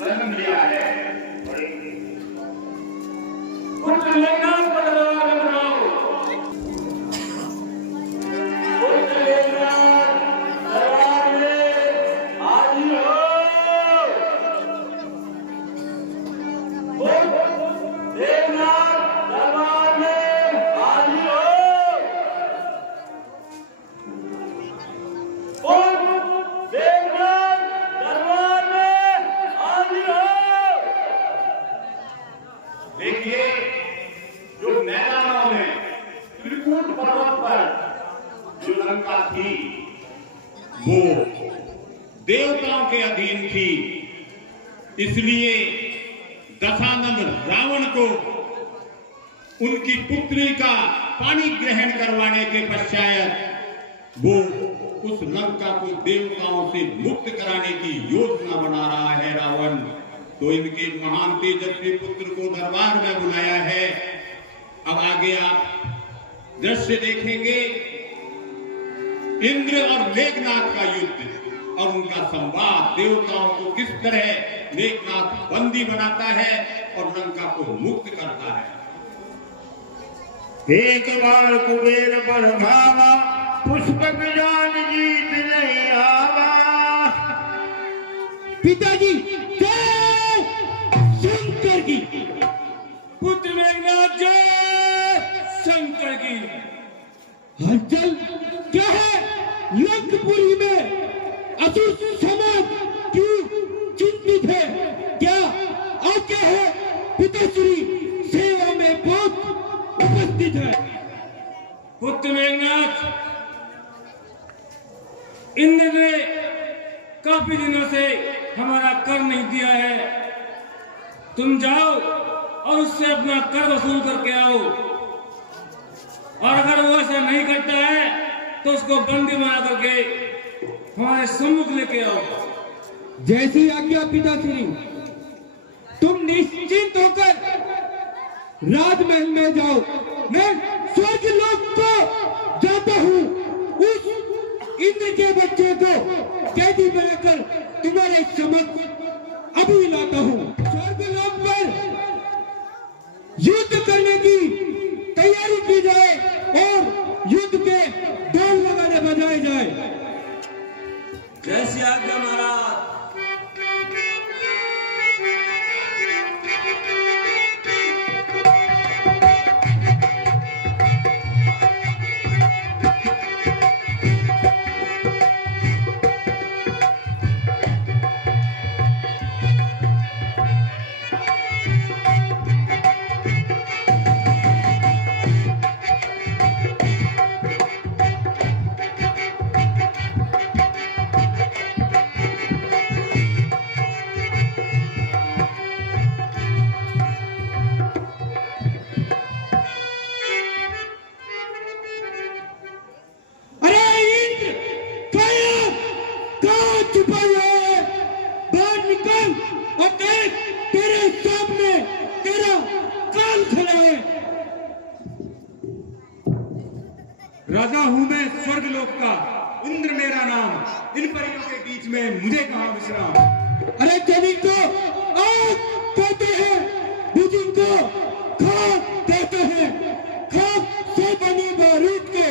जन्म लिया है। पुत्र लेकर दरबार में बनाओ। पुत्र लेकर दरबार में हाजिर हो। देवनाथ दरबार में हाजिर हो। देवनाथ दरबार में हाजिर हो। देखिए, जो मैदानों में त्रिकूट पर्वत पर जो लंका थी, वो देवताओं के अधीन थी। इसलिए दशानन रावण को उनकी पुत्री का पानी ग्रहण करवाने के पश्चात वो उस लंका को देवताओं से मुक्त कराने की योजना बना रहा है रावण। तो इनके महान तेजस्वी पुत्र को दरबार में बुलाया है। अब आगे आप दृश्य देखेंगे, इंद्र और मेघनाथ का युद्ध और उनका संवाद। देवताओं को किस तरह मेघनाथ बंदी बनाता है और लंका को मुक्त करता है। एक बार कुबेर पर भावा, पुष्पक जान जीत नहीं आवा। पिताजी जय शंकर की। पुत्र मेघनाथ जय शंकर की। हलचल क्या है लंकपुरी में? असुर समाज क्यों चिंतित है? क्या आज्ञा है? पिताश्री सेवा में बहुत उपस्थित है। पुत्र मेघनाथ, इंद्र ने काफी दिनों से हमारा कर नहीं दिया है। तुम जाओ और उससे अपना कर वसूल करके आओ, और अगर वो ऐसा नहीं करता है तो उसको बंदी बना करके हमारे सम्मुख लेके आओ। जैसी आज्ञा पिताश्री। तुम निश्चिंत होकर राजमहल में जाओ। मैं स्वर्ग लोक को जाता हूँ। उस इंद्र के बच्चे को कैदी बनाकर तुम्हारे समक्ष अभी लाता हूँ। स्वर्गलोक पर युद्ध करने की तैयारी की जाए और युद्ध के ढोल वगैरह बजाए जाए। जैसी आज्ञा महाराज। राजा हूं मैं स्वर्गलोक का, इंद्र मेरा नाम, इन परियों के बीच में मुझे कहां विश्राम। अरे जनी को आग कहते हैं, बुझी को खाक कहते हैं, खाक से बनी बारूद को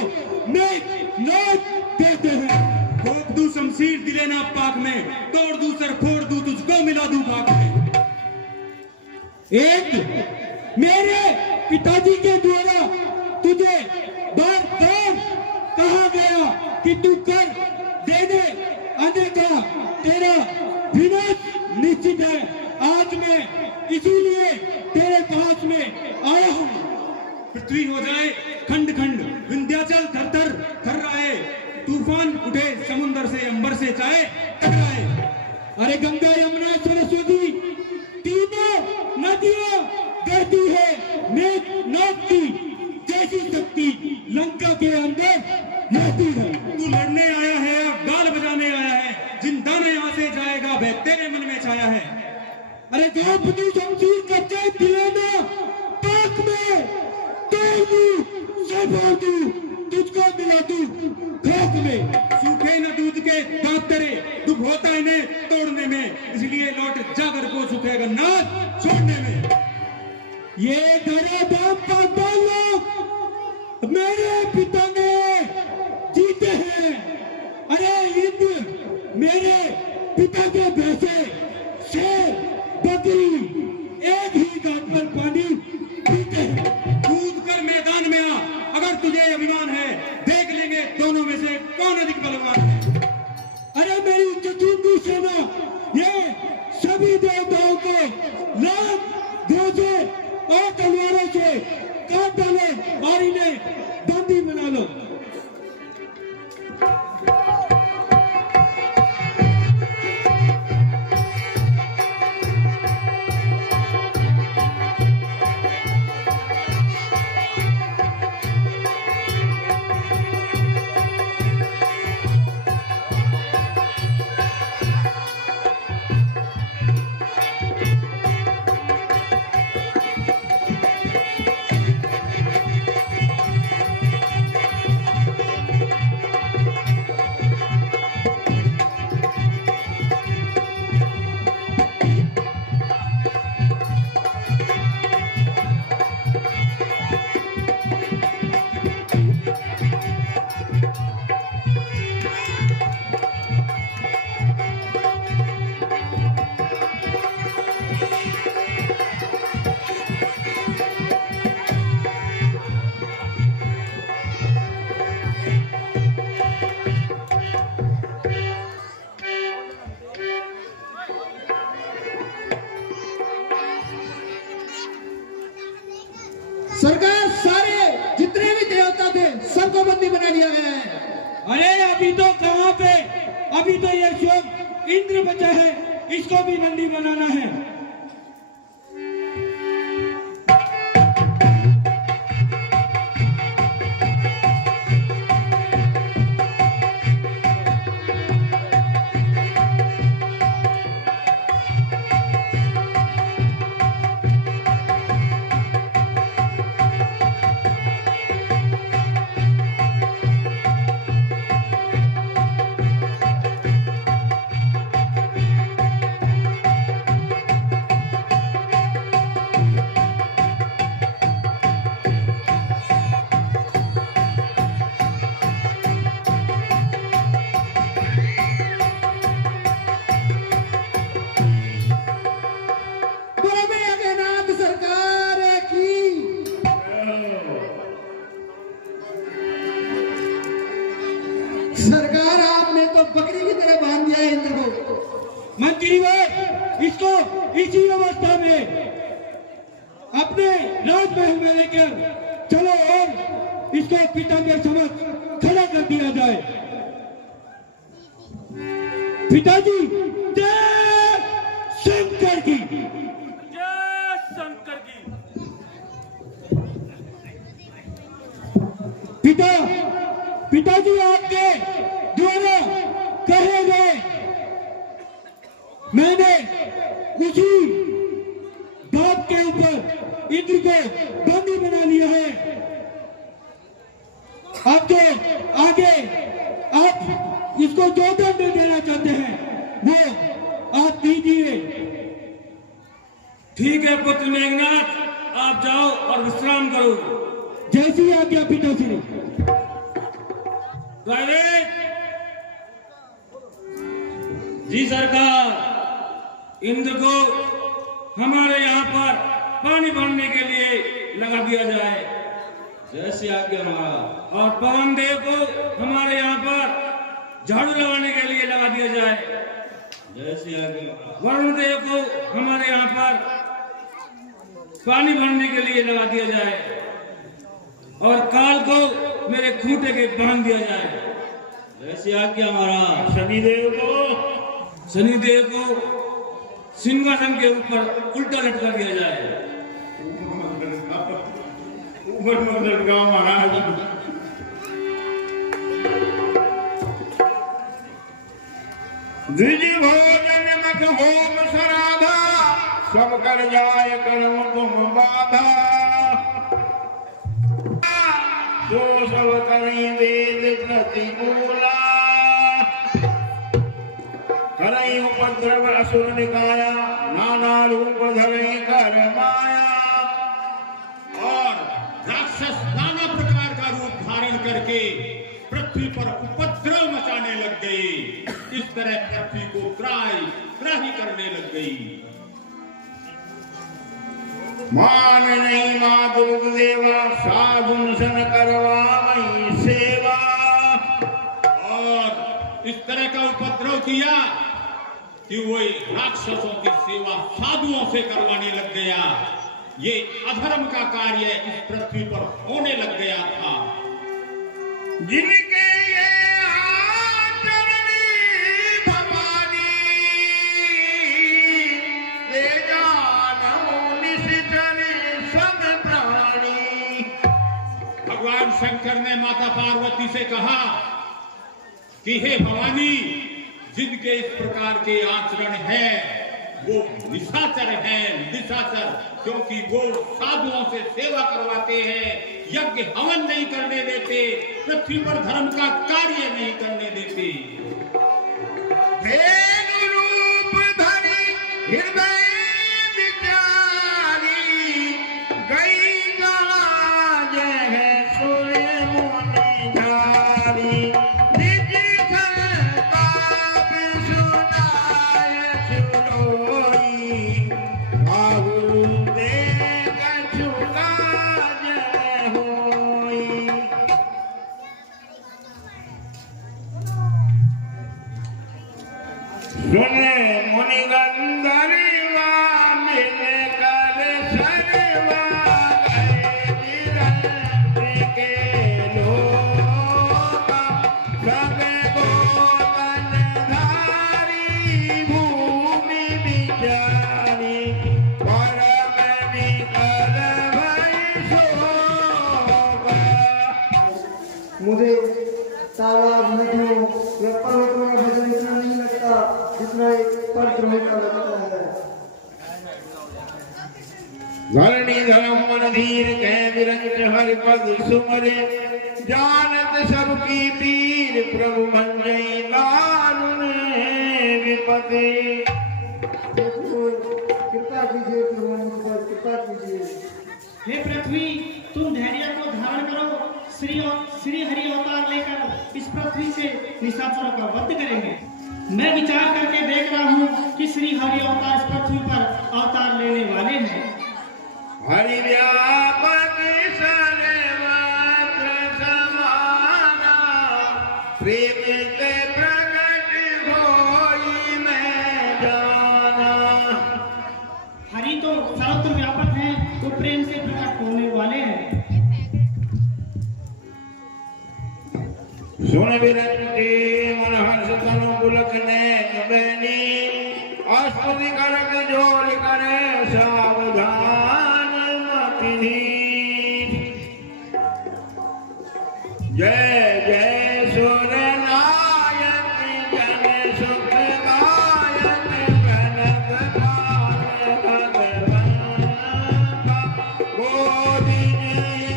नाक कहते हैं। ठोक दूं शमशीर दिले ना पाक में, तोड़ दूं सर फोड़ दूं तुझको मिला दूं भाग में। एक मेरे पिताजी के द्वारा तुझे बार बार कहा गया कि तू कर देने अन्यथा तेरा विनाश निश्चित है। आज मैं इसीलिए तेरे पास में आया हूँ। पृथ्वी हो जाए खंड खंड, विंध्याचल थर थर थर्राए, तूफान उठे समुंदर से अंबर से चाहे टकराए। अरे गंगा यमुना सरस्वती तीनों नदियां बहती है मेघनाद की जैसी शक्ति लंका के अंदर रहती है। तू लड़ने आया है या गाल बजाने आया है, जिंदा ने यहाँ से जाएगा वह तेरे मन में छाया है। अरे द्रौपदी शमशीर का चैत दिलाना पाक में तोड़ दूं सब दूं तुझको मिला दूं खाक में। सूखे न दूध के दांत तेरे, दुख होता इन्हें तोड़ने में, इसलिए लौट जाकर को सूखेगा नाथ छोड़ने में। ये धरे दाम पाता लोग मेरे पिता ने जीते हैं। अरे इंद्र मेरे पिता के भैंसे शेर बकरी एक ही घाट पर पानी पीते हैं। कूद कर मैदान में आ, अगर तुझे अभिमान है, देख लेंगे दोनों में से कौन अधिक बलवान है। अरे मेरी चतुर्थी सेना ये सभी देवताओं को लाख घोंसे और तलवारों से काट डालो और इन्हें बंदी बना लो। सरकार सारे जितने भी देवता थे सबको बंदी बना दिया गया है। अरे अभी तो कहाँ पे, अभी तो ये शोक इंद्र बचा है, इसको भी बंदी बनाना है। मंत्रीवर इसको इसी अवस्था में अपने राजमहल में लेकर चलो और इसको पिता के समक्ष खड़ा कर दिया जाए। पिताजी जय शंकर की। जय शंकर की। पिताजी आपके द्वारा कहे गए मैंने उसी बात के ऊपर इंद्र को बंदी बना लिया है। अब तो आगे आप इसको जो दंड देना चाहते हैं वो आप दीजिए। ठीक है पुत्र मेघनाथ, आप जाओ और विश्राम करो। जैसी आज्ञा पिताश्री। जी सरकार, इंद्र को हमारे यहाँ पर पानी भरने के लिए लगा दिया जाए। जैसी आज्ञा महाराज। और पवन देव को हमारे यहाँ पर झाड़ू लगाने के लिए लगा दिया जाए। जैसी आज्ञा। वरुण देव को हमारे यहाँ पर पानी भरने के लिए लगा दिया जाए। और काल को मेरे खूंटे के बांध दिया जाए। जैसी आज्ञा महाराज। शनिदेव को सिंहासन के ऊपर उल्टा लटका दिया जाए। ऊपर मत लटकाओ महाराज। द्विज भोजन मत होम सराधा, सब कर जाय कर्म तुम बाधा। जो सब करें वेद प्रतिकूला, करई उपद्रव असुर निकाया, नाना रूप धरे कर माया। और राक्षस नाना प्रकार का रूप धारण करके पृथ्वी पर उपद्रव मचाने लग गए। इस तरह पृथ्वी को त्राही करने लग गई। मान नहीं माँ दुर्गदेवा, साधुन सन करवा मई सेवा। और इस तरह का उपद्रव किया कि वो राक्षसों की सेवा साधुओं से करवाने लग गया। ये अधर्म का कार्य इस पृथ्वी पर होने लग गया था। जिनके ये आचरणी भवानी, ले जानो निश्चल सब प्राणी। भगवान शंकर ने माता पार्वती से कहा कि हे भवानी, जिनके इस प्रकार के आचरण है वो निशाचर हैं, निशाचर, क्योंकि वो साधुओं से सेवा करवाते हैं, यज्ञ हवन नहीं करने देते, पृथ्वी पर धर्म का कार्य नहीं करने देते। वेद रूप धरि हृदय विचारी, गई गाज है सूर्य मुनि धारी। निज संताप सुनाय सुनोई, बाहु दे कछु काज होई। सुने मुनि गंधर्वा, मिल कर सर्वा, गए निरंतर के लोका। सब गोपन धारी, भूमि विचारी, परम निकल भई शोभा। मुझे तालाब, नदियों या पर्वतों का भजन इतना नहीं लगता जितना एक परद्रोही का लगता है। धरणी धर्म मन धीर, कह विरंच हरि पद सुमरे। जानत सबकी पीर, प्रभु भंजई दारुण विपति। कृपा कीजिए प्रभु, मुझ पर कृपा कीजिए। हे पृथ्वी, तुम धैर्य को धारण करो। श्री हरि अवतार लेकर इस पृथ्वी से निशाचरों का वध करेंगे। मैं विचार करके देख रहा हूँ कि श्री हरि अवतार इस पृथ्वी पर अवतार लेने वाले हैं। हरि व्यापक सर्वत्र समाना, प्रेम से प्रगट होई मैं जा। स्वप्न विरंती मन हर्ष तनु पुलक नैन बैनी अस्तुति करक जोल करे सावधान मतिनी जय जय सुर नायक जन सुख गायक कनक पाल भगवान गोविंद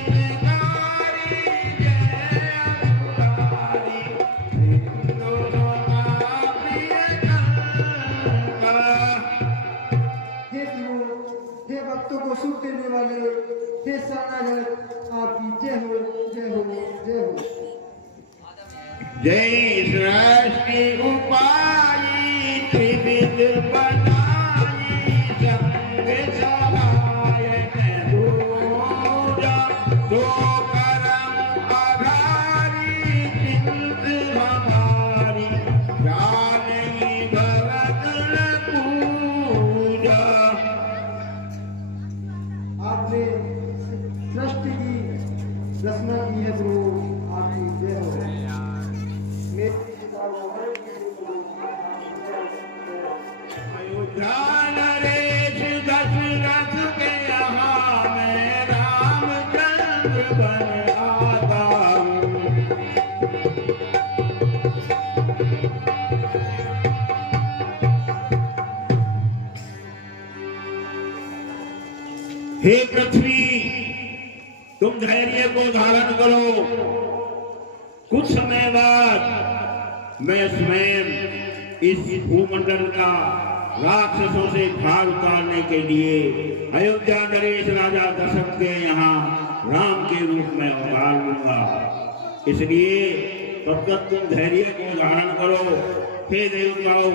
हितकारी जय असुरारी हिंदू सोना प्रिय जनका। हे प्रभु, हे भक्तों को सुख देने वाले, हे शरणागत आपकी जय हो, जय हो, जय हो। जय सृष्टि उपायी त्रिविध बनाई संग सहायक दूजा दो करम आधारी चिंत हमारी जाने भगत पूजा। आपने सृष्टि की रचना की है प्रभु, आपकी जय हो। अयोध्या नरेश दशरथ के यहाँ मैं रामचंद्र बन आता हूँ। हे पृथ्वी, तुम धैर्य को धारण करो। कुछ समय बाद मैं स्वयं इस भूमंडल का राक्षसों से भार उतारने के लिए अयोध्या नरेश राजा दशरथ के यहाँ राम के रूप में अवतार लूंगा। इसलिए तब तक तुम धैर्य को धारण करो। हे देवताओं,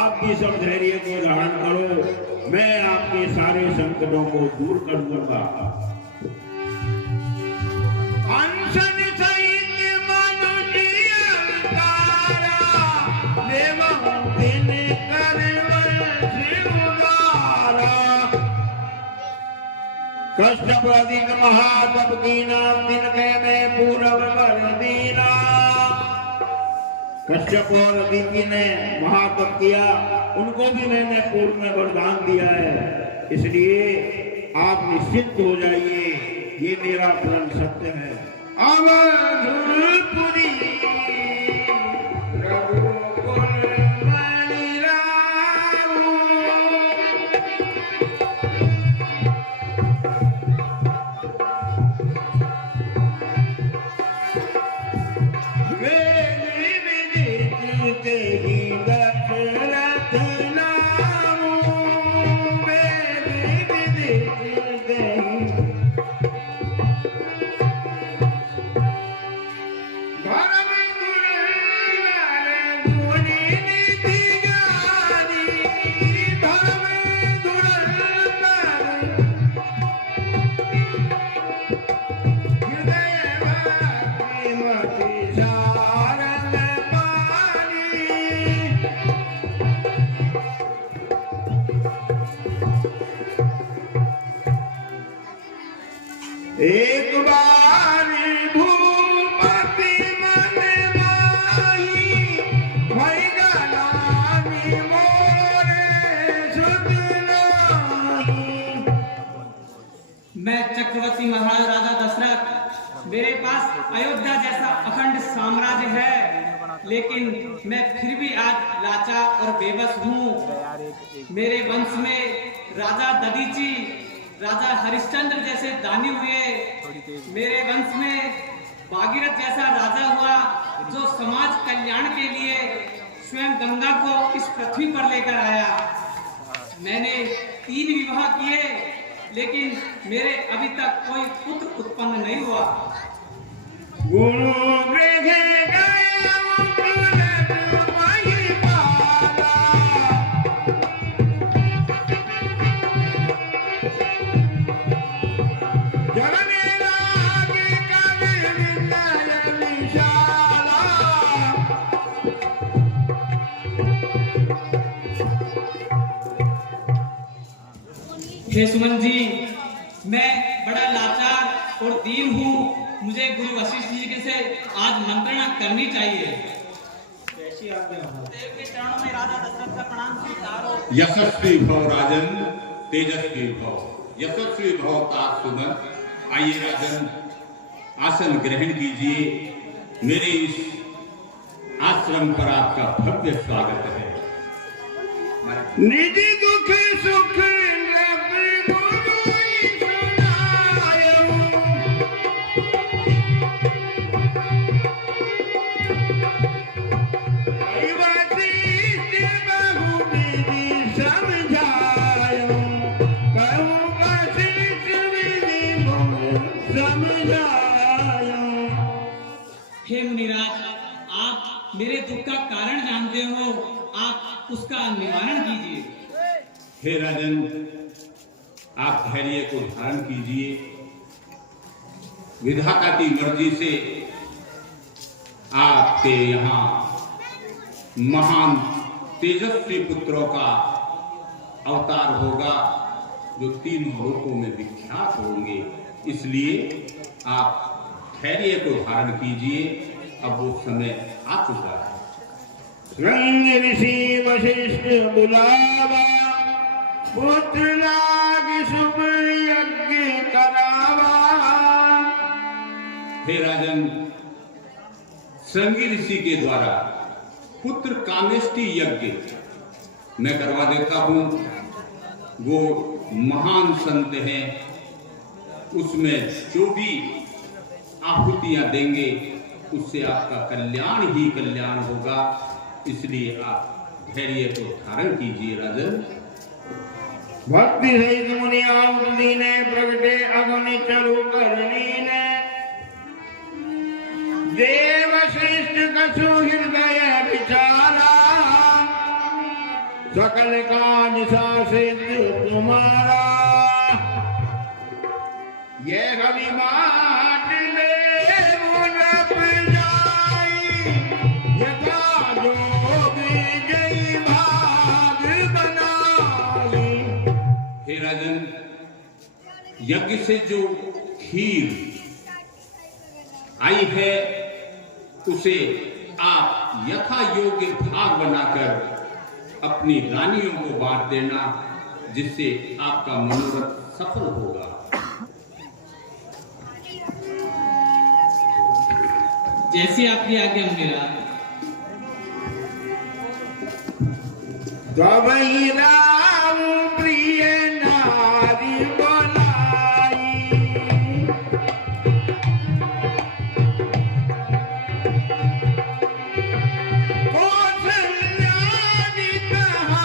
आप भी सब धैर्य को धारण करो। मैं आपके सारे संकटों को दूर कर दूंगा। अनशन सहित मनुष्य अवतारा, देवहूँ दिन कर शिवदारा। कश्यप अधिक महातप कीना, दिन के मैं पूरब वर दीना। कश्यप और अदिति ने महातप किया, उनको भी मैंने पूर्व में वरदान दिया है। इसलिए आप निश्चित हो जाइए, ये मेरा प्रण सत्य है। अवधपुरी रघुकुल मणि राऊ, वेद विदित तेहि दशरथ नामु, वेद विदित तेहि धर्म दुर्लभ गुणी नीति ज्ञानी, धर्म दुर्लभ हृदय भक्ति मति सारन पानी। एक बार भूपति मन माही, भई जानी मोरे सुध नाही। मैं चक्रवर्ती महाराज राजा दशरथ, मेरे पास अयोध्या जैसा अखंड साम्राज्य है, लेकिन मैं फिर भी आज लाचार और बेबस हूँ। मेरे वंश में राजा दधीची, राजा हरिश्चंद्र जैसे दानी हुए। मेरे वंश में भागीरथ जैसा राजा हुआ, जो समाज कल्याण के लिए स्वयं गंगा को इस पृथ्वी पर लेकर आया। मैंने 3 विवाह किए, लेकिन मेरे अभी तक कोई पुत्र उत्पन्न नहीं हुआ। गुरु गृह गया मुकुलत महिपाला, जननी लागी कवि विनय विशाला। हे सुमन जी, मैं बड़ा लाचार और दीन हूँ, मुझे मुझे गुरु वशिष्ठ जी के से आज मंत्रणा करनी चाहिए। देव के चरणों में राजा दशरथ का प्रणाम स्वीकारो। यशस्वी भव राजन, तेजस्वी भव, यशस्वी भव तात सुमन। आइए राजन, आसन ग्रहण कीजिए। मेरे इस आश्रम पर आपका भव्य स्वागत है। निधि दुख सुख हे मुनिराज, आप मेरे दुख का कारण जानते हो, आप उसका निवारण कीजिए। हे राजन, आप धैर्य को धारण कीजिए। विधाता की मर्जी से आपके यहाँ महान तेजस्वी पुत्रों का अवतार होगा, जो तीनों लोकों में विख्यात होंगे। इसलिए आप धैर्य को धारण कीजिए। अब वो समय आ चुका है। रंग ऋषि वशिष्ठ बुलावा, पुत्र लाग शुभ यज्ञ करावा। हे राजन, श्रृंगी ऋषि के द्वारा पुत्र कामेष्टि यज्ञ मैं करवा देता हूं। वो महान संत हैं, उसमें जो भी आहुतियां देंगे उससे आपका कल्याण ही कल्याण होगा। इसलिए आप धैर्य को धारण कीजिए राजन। भक्ति सहित मुनि आहुति ने प्रगटे अग्नि चरु करनी ने। देव श्रेष्ठ कछु हृदय विचारा, सकल काज सिद्ध तुम्हारा। यह अभिमान ले मुनप जाई, यथा जोग जय भाग बनाई। हे राजन, यज्ञ से जो खीर आई है उसे आप यथा योग्य भाग बनाकर अपनी रानियों को बांट देना, जिससे आपका मनोरथ सफल होगा। जैसी आपकी आज्ञा मेरा। तवई राम प्रिय नारी बोलाई, कौशल्या ने कहा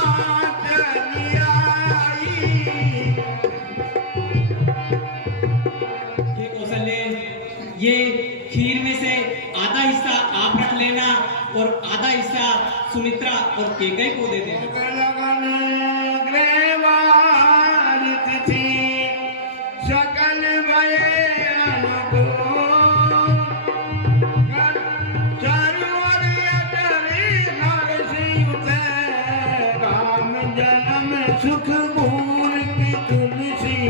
चली आई। ये कौशल्य, ये खीर में से आधा हिस्सा आप रख लेना और आधा हिस्सा सुमित्रा और केकई को दे देना। लगन ग्रेवारित थी सकल भय अनुकूल, चरवर अटरी हर्षि उठे। राम जन्म सुख मूल की तुलसी,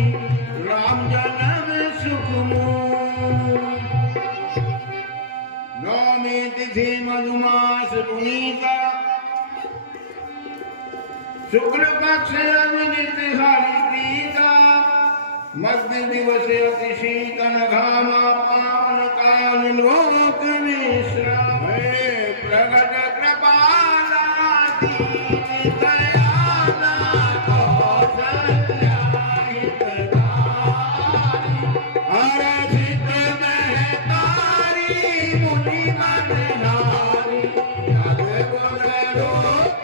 राम जन्म सुख मूल। नौमी तिथि मधुमास पुनीता, शुक्ल पक्ष अविदित हरि प्रीता। मध्य दिवस अति शीतल घामा, पावन काल लोक विश्राम। प्रगट कृपाला दीन दयाला, कौशल्या हितकारी। हरषित महतारी मुनि मन नारी, जग गुण रूप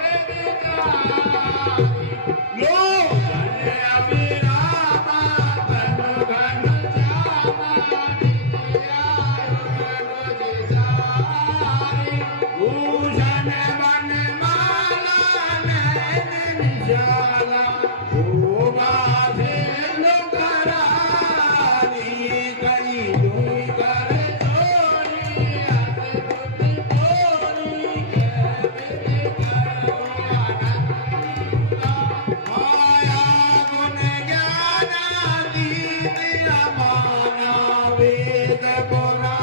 वेद पुराण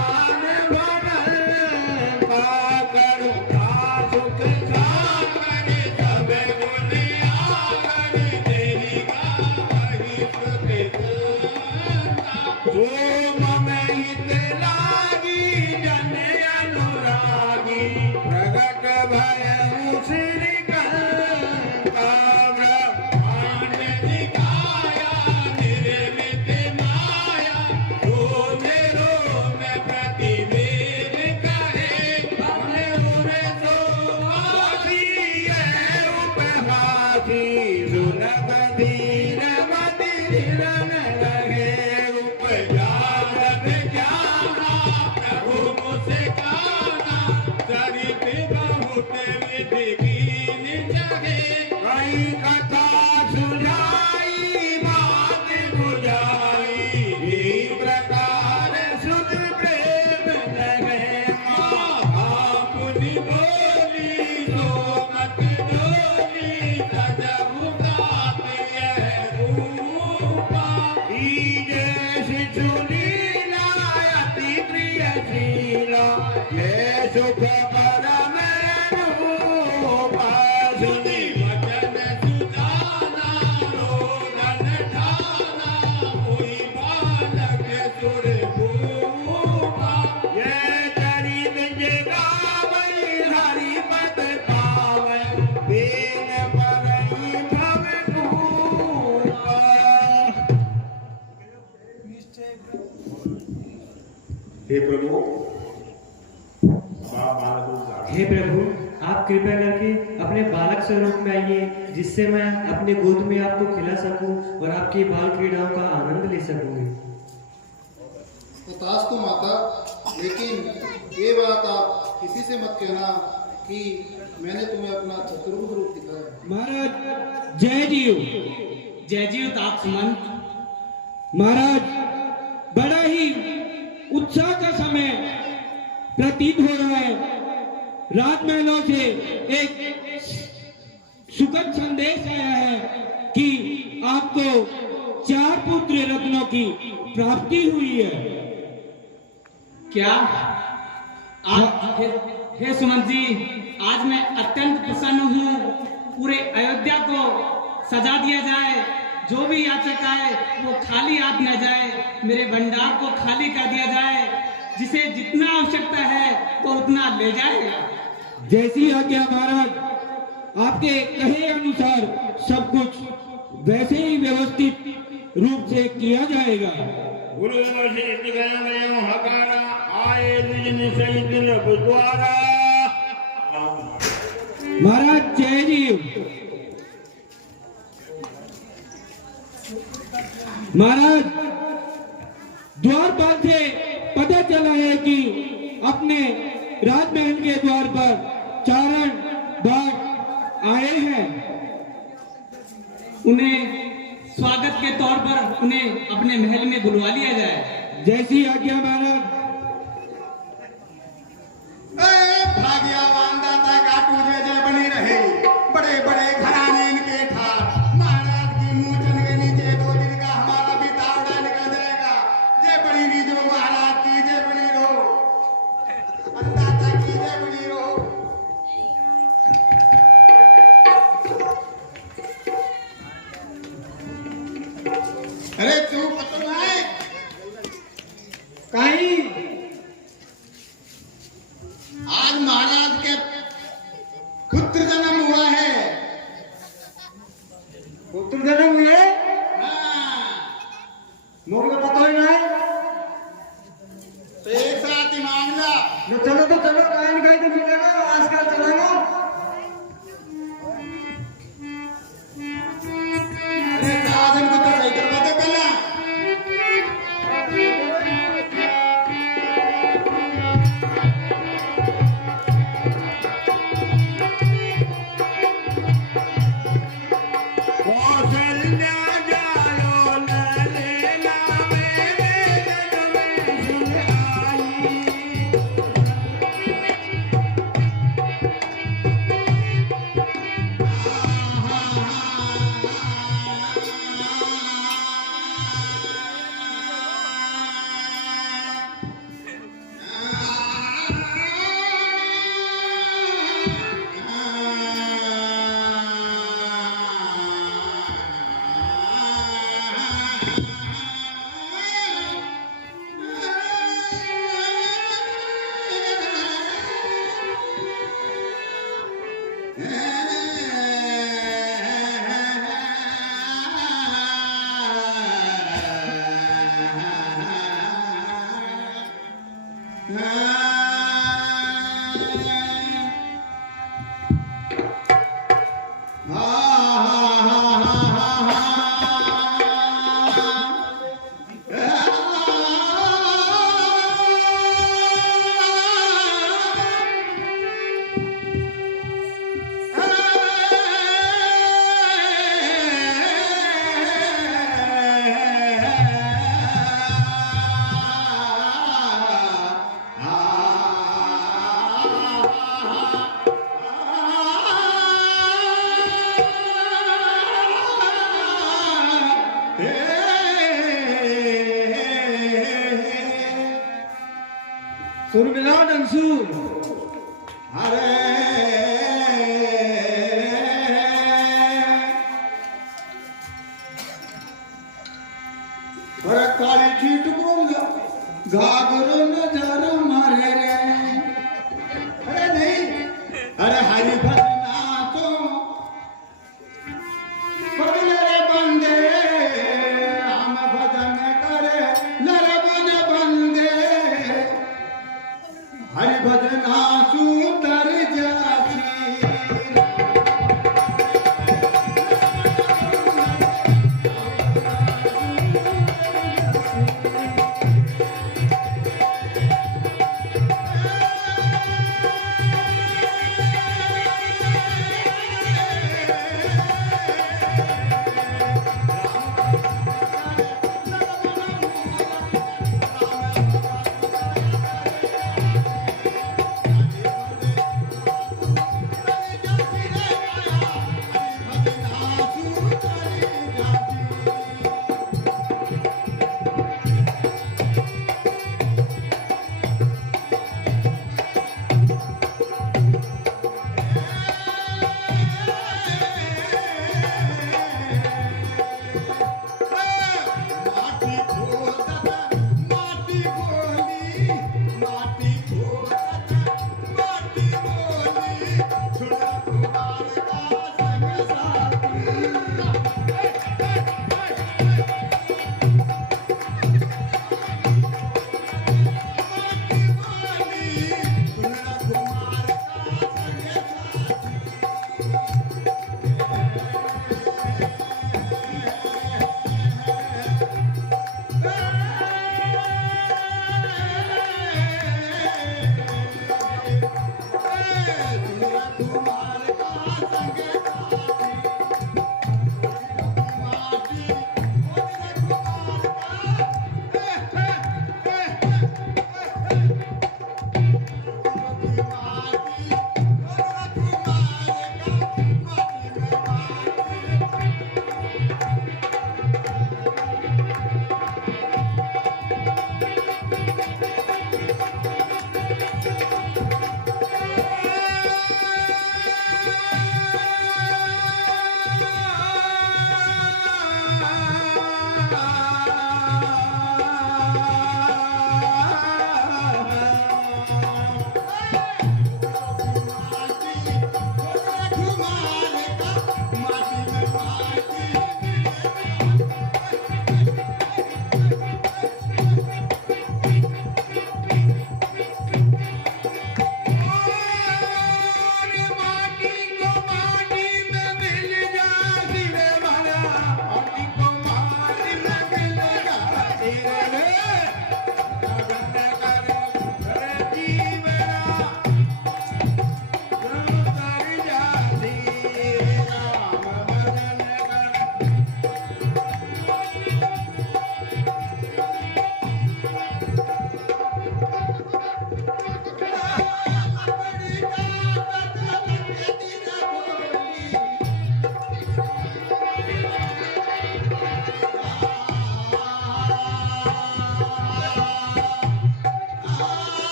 सुनी वचन सुजाना रोदन ठाना कोई बालक सुर भूपा ये चरित जगावै हरि पद पावै बेन परई भव भूपा। हे प्रभु हे प्रभु, आप कृपया करके अपने बालक स्वरूप में आइए, जिससे मैं अपने गोद में आपको खिला सकूं और आपकी बाल क्रीड़ाओं का आनंद ले सकूंगी। तथास्तु माता, लेकिन ये बात आप किसी से मत कहना कि मैंने तुम्हें अपना चतुर्भुज रूप दिखाया। महाराज जय जीव। जय जीव तात सुमन। महाराज, बड़ा ही उत्साह का समय प्रतीत हो रहा है। राजमहलों से एक सुखद संदेश आया है कि आपको 4 पुत्र रत्नों की प्राप्ति हुई है। क्या हे सुमन जी, आज मैं अत्यंत प्रसन्न हूँ। पूरे अयोध्या को सजा दिया जाए, जो भी याचक आए वो खाली हाथ न जाए, मेरे भंडार को खाली कर दिया जाए, जिसे जितना आवश्यकता है वो उतना ले जाएगा। जैसी आज्ञा महाराज, आपके कहे अनुसार सब कुछ वैसे ही व्यवस्थित रूप से किया जाएगा। महाराज जय जीव। महाराज, द्वारपाल से पता चला है कि अपने राजमहल के द्वार पर चारण बाग आए हैं। उन्हें स्वागत के तौर पर उन्हें अपने महल में बुलवा लिया जाए। जैसी आज्ञा महाराज। भाग्यवान दाता का तुझे जय बनी रहे। बड़े बड़े घराने इनके ठाठ, महाराज की मूंछन के नीचे 2 दिन का हमारा भी तावड़ा निकल जाएगा। जय बनी रीजो महाराज की जय बनी रहो, अन्नदाता की जय बनी रहो। अरे तू पत्र है कहीं आज महाराज के पुत्र जन्म हुआ है। पुत्र जन्म हुए हाँ, मोर को पता ही नहीं। तो एक साथ ही मांगना। चलो तो चलो, कहीं कहीं तो मिलेगा, आजकल चलेगा। अरे साधन को तो सही करवा दे पहले।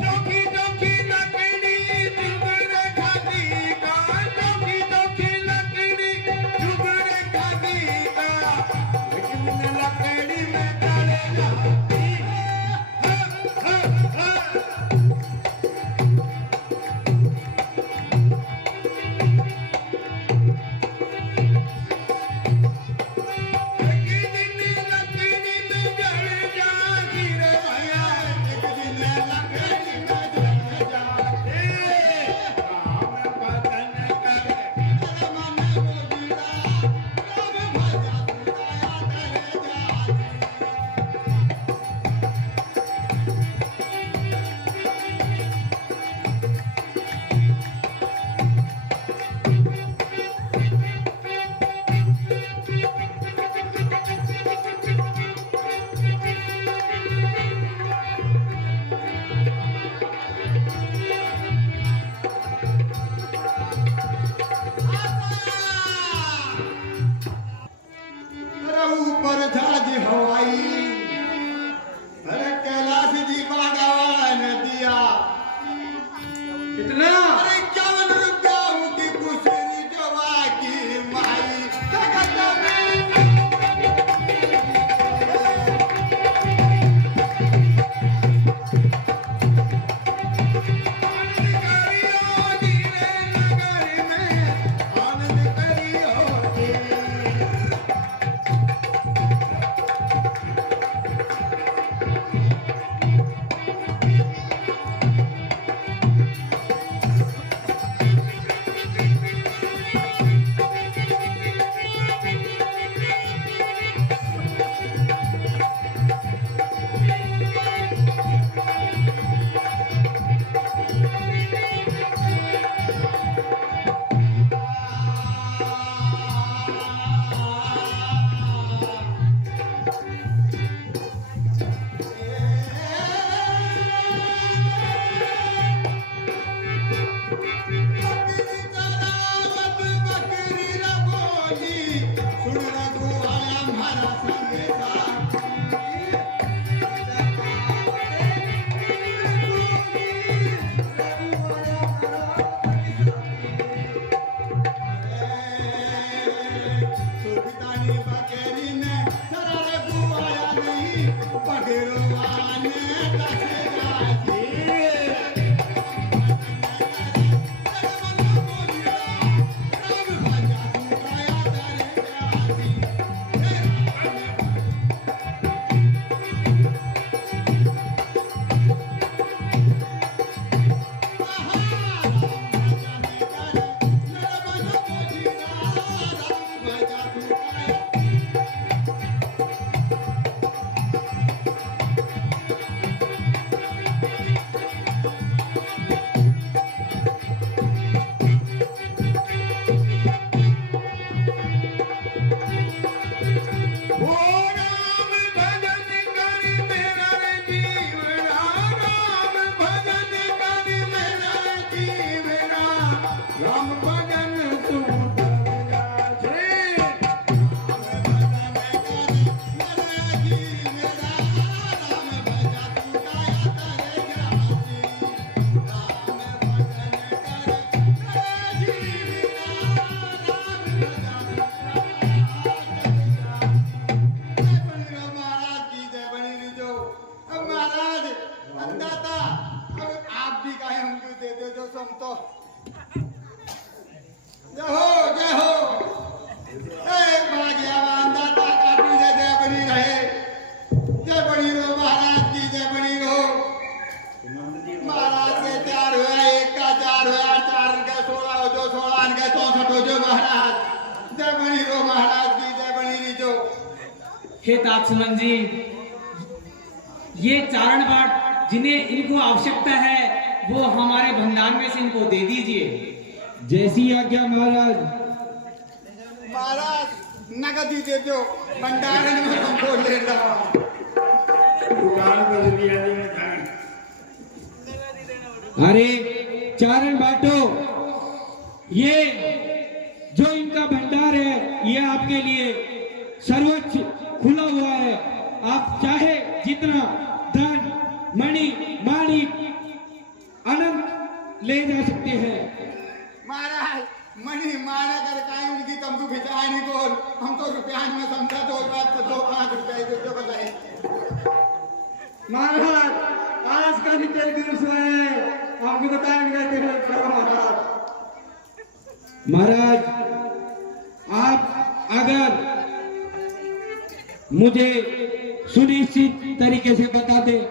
चोखी चोखी लकड़ी चुगड़ खाती कितना? अरे 51 रुपया की कुशरी जवा की माई जगत में हे तात्सुमन जी, ये चारण बाट जिन्हें इनको आवश्यकता है वो हमारे भंडार में से इनको दे दीजिए। जैसी आज्ञा महाराज। महाराज नगद ही दे दो, भंडार में हमको ले रहा दुकान पर दिया अरे चारण बाटो, ये जो इनका भंडार है ये आपके लिए सर्वोच्च खुला हुआ है। आप चाहे जितना धन मणि माणिक अनंत ले जा सकते हैं। महाराज मणि मारा कर काहे उनकी तम तो भिजाए नहीं बोल, हम तो रुपया में समझा दो बात तो 2-5 रुपए दे दो बताए। महाराज आज का भी तेरे दिवस है, हमको बताएंगे तेरे महाराज। महाराज आप अगर मुझे सुनिश्चित तरीके से बता दें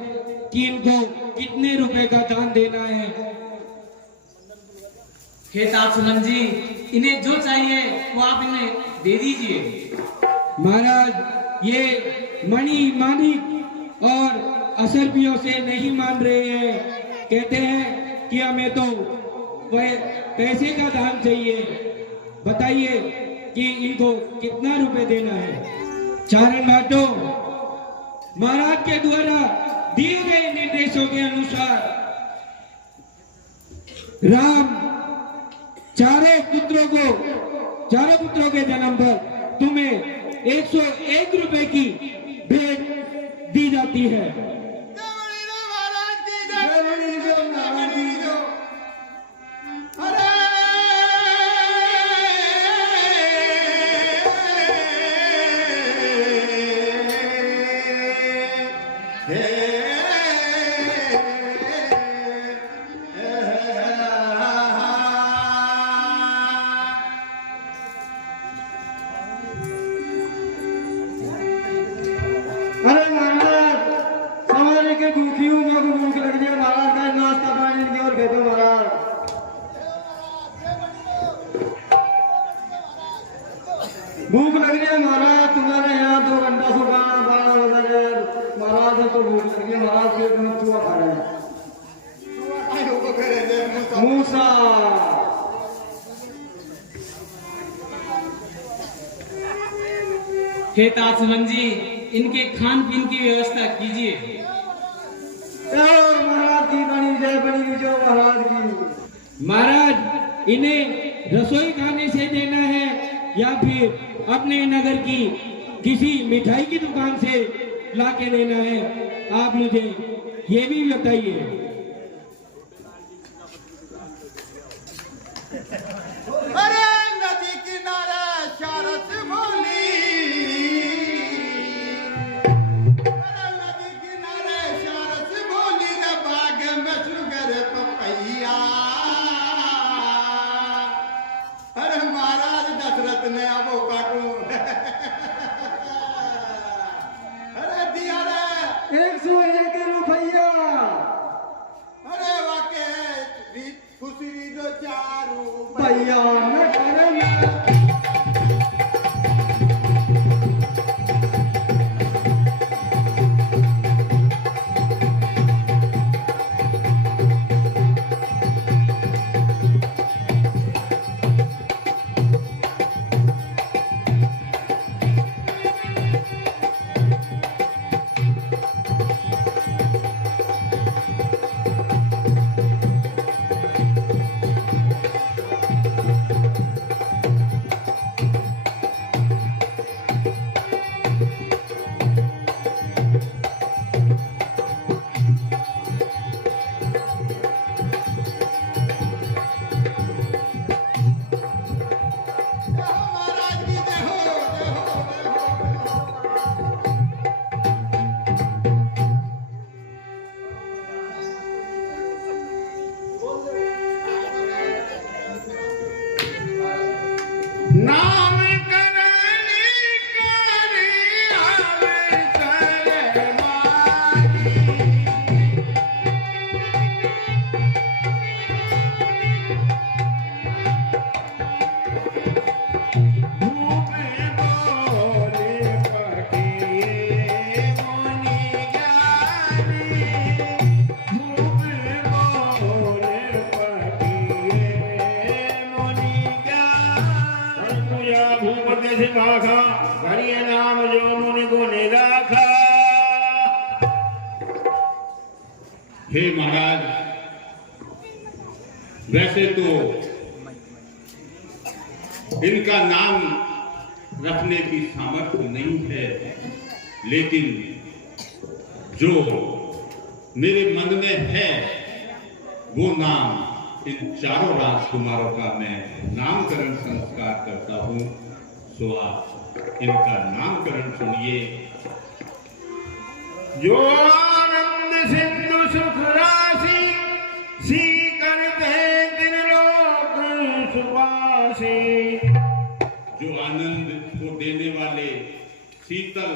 कि इनको कितने रुपए का दान देना है। हे तात्सुमन जी, इन्हें जो चाहिए वो आप इन्हें दे दीजिए। महाराज ये मणि माणिक और असरपियों से नहीं मान रहे हैं, कहते हैं कि हमें तो वह पैसे का दान चाहिए। बताइए कि इनको कितना रुपए देना है। चारण बाटो, महाराज के द्वारा दिए गए निर्देशों के अनुसार राम चारों पुत्रों के जन्म पर तुम्हें 101 रुपए की भेंट दी जाती है। भूख लग रही है महाराज, तुम्हारे यहाँ 2 घंटा से गाना बजा रहे महाराज, तो भूख लग रही है महाराज, पेट में चूहा खा रहे हैं। मूसा हे ताजवन जी, इनके खान पीन की व्यवस्था कीजिए। महाराज की बनी जय, बनी जो महाराज की। महाराज, इन्हें रसोई खाने से देना है या फिर अपने नगर की किसी मिठाई की दुकान से लाके देना है, आप मुझे ये भी बताइए। अरे नदी किनारे शरत बोली, अरे नदी किनारे शरत बोली, न बाग में शुगर पपैया। अरे महाराज दशरथ ने अब काटू अरे दिया रे 101 रुपया। अरे वाके खुशी जो 4 भैया मैं करेंगे। नाम करनी करे आवे शर्माई, भूप बोले पटिए मुनि ज्ञानी, भूप बोले पटिए मुनि ज्ञानी। पूजा भूपति से भाखा, हरिय नाम जो मुनि को निराखा। हे महाराज, वैसे तो इनका नाम रखने की सामर्थ्य नहीं है, लेकिन जो मेरे मन में है वो नाम इन चारों राजकुमारों का मैं नामकरण संस्कार करता हूँ। सो आप इनका नामकरण सुनिए। जो आनंद सिंधु सुख राशि, सी करते दिन लोक सुवासी। जो आनंद को देने वाले शीतल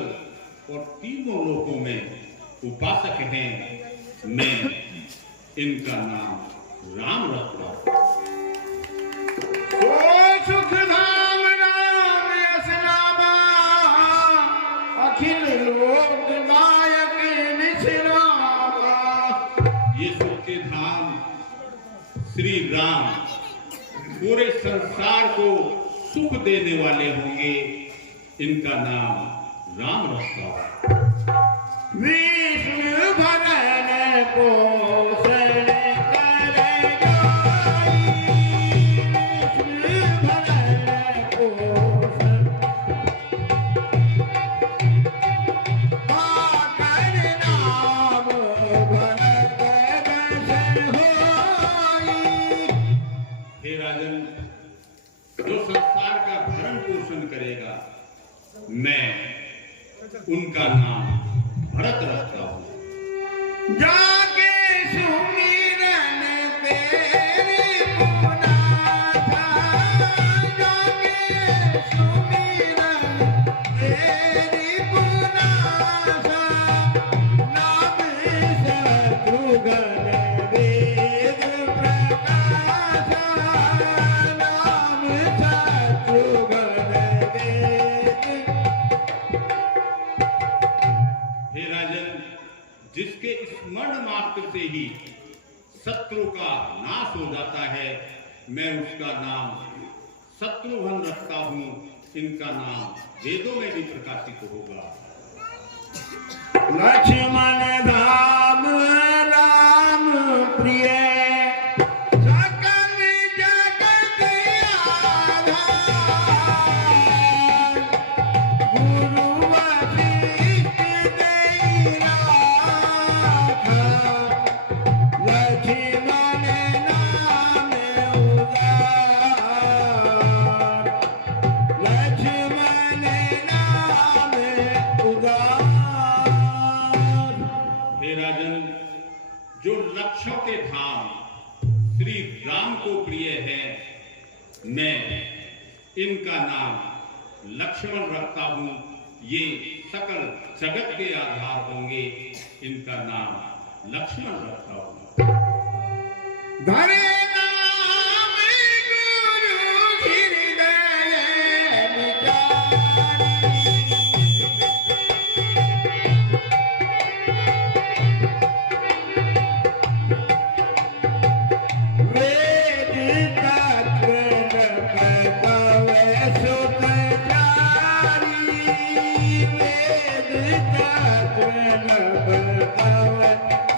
और तीनों लोकों में उपासक हैं, मैं इनका नाम राम रखता हूं। ओ सुख धाम राम असनामा, अखिल लोक नायक विश्रामा। ये सुख के धाम श्री राम पूरे संसार को सुख देने वाले होंगे, इनका नाम राम रखता हूं। विष्णु भरण पोषण कर जाई, विष्णु भरण पोषण पाकर नाम भरत बसन होई। हे राजन, जो संसार का भरण पोषण करेगा, मैं उनका नाम भरत रखता हूं। जाके सुमिरन तेरी पुनाथा, जाके सुमिरन तेरी पुनाथा। नाम शत्रुघ्न वेद प्रकाशा, नाम शत्रुघ्न वेद शत्रु का नाश हो जाता है, मैं उसका नाम शत्रुघ्न रखता हूं। इनका नाम वेदों में भी प्रकाशित होगा। लक्ष्मण धाम राम प्रिय सकल जगत आधार, गुरु वशिष्ठ देई नाथ, लक्ष्मण नाम उदार, लक्ष्मण नाम उदार। हे राजन, जो लक्ष्यों के धाम श्री राम को प्रिय है, मैं इनका नाम लक्ष्मण रखता हूं। ये सकल जगत के आधार होंगे, इनका नाम लक्ष्मण रखता हूं। धरे नाम गुरु हृदय विचारी, वेद तत्व बतावे सुत चारी, वेद तत्व बतावे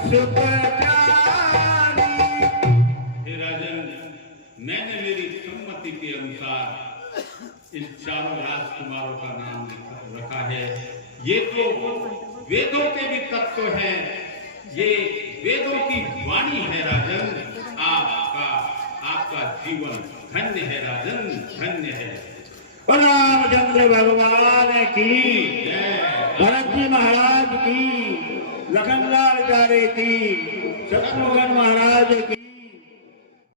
सुत चारी। हे राजन, मैंने मेरी सम्मति के अनुसार इन चारों राजकुमारों का नाम रखा है। ये तो वेदों के भी तत्व हैं, ये वेदों की वाणी है राजन। आपका जीवन धन्य है राजन, धन्य है। रामचंद्र भगवान की जय। भरत जी महाराज की, लखनलाल प्यारे की, शत्रुघ्न महाराज की।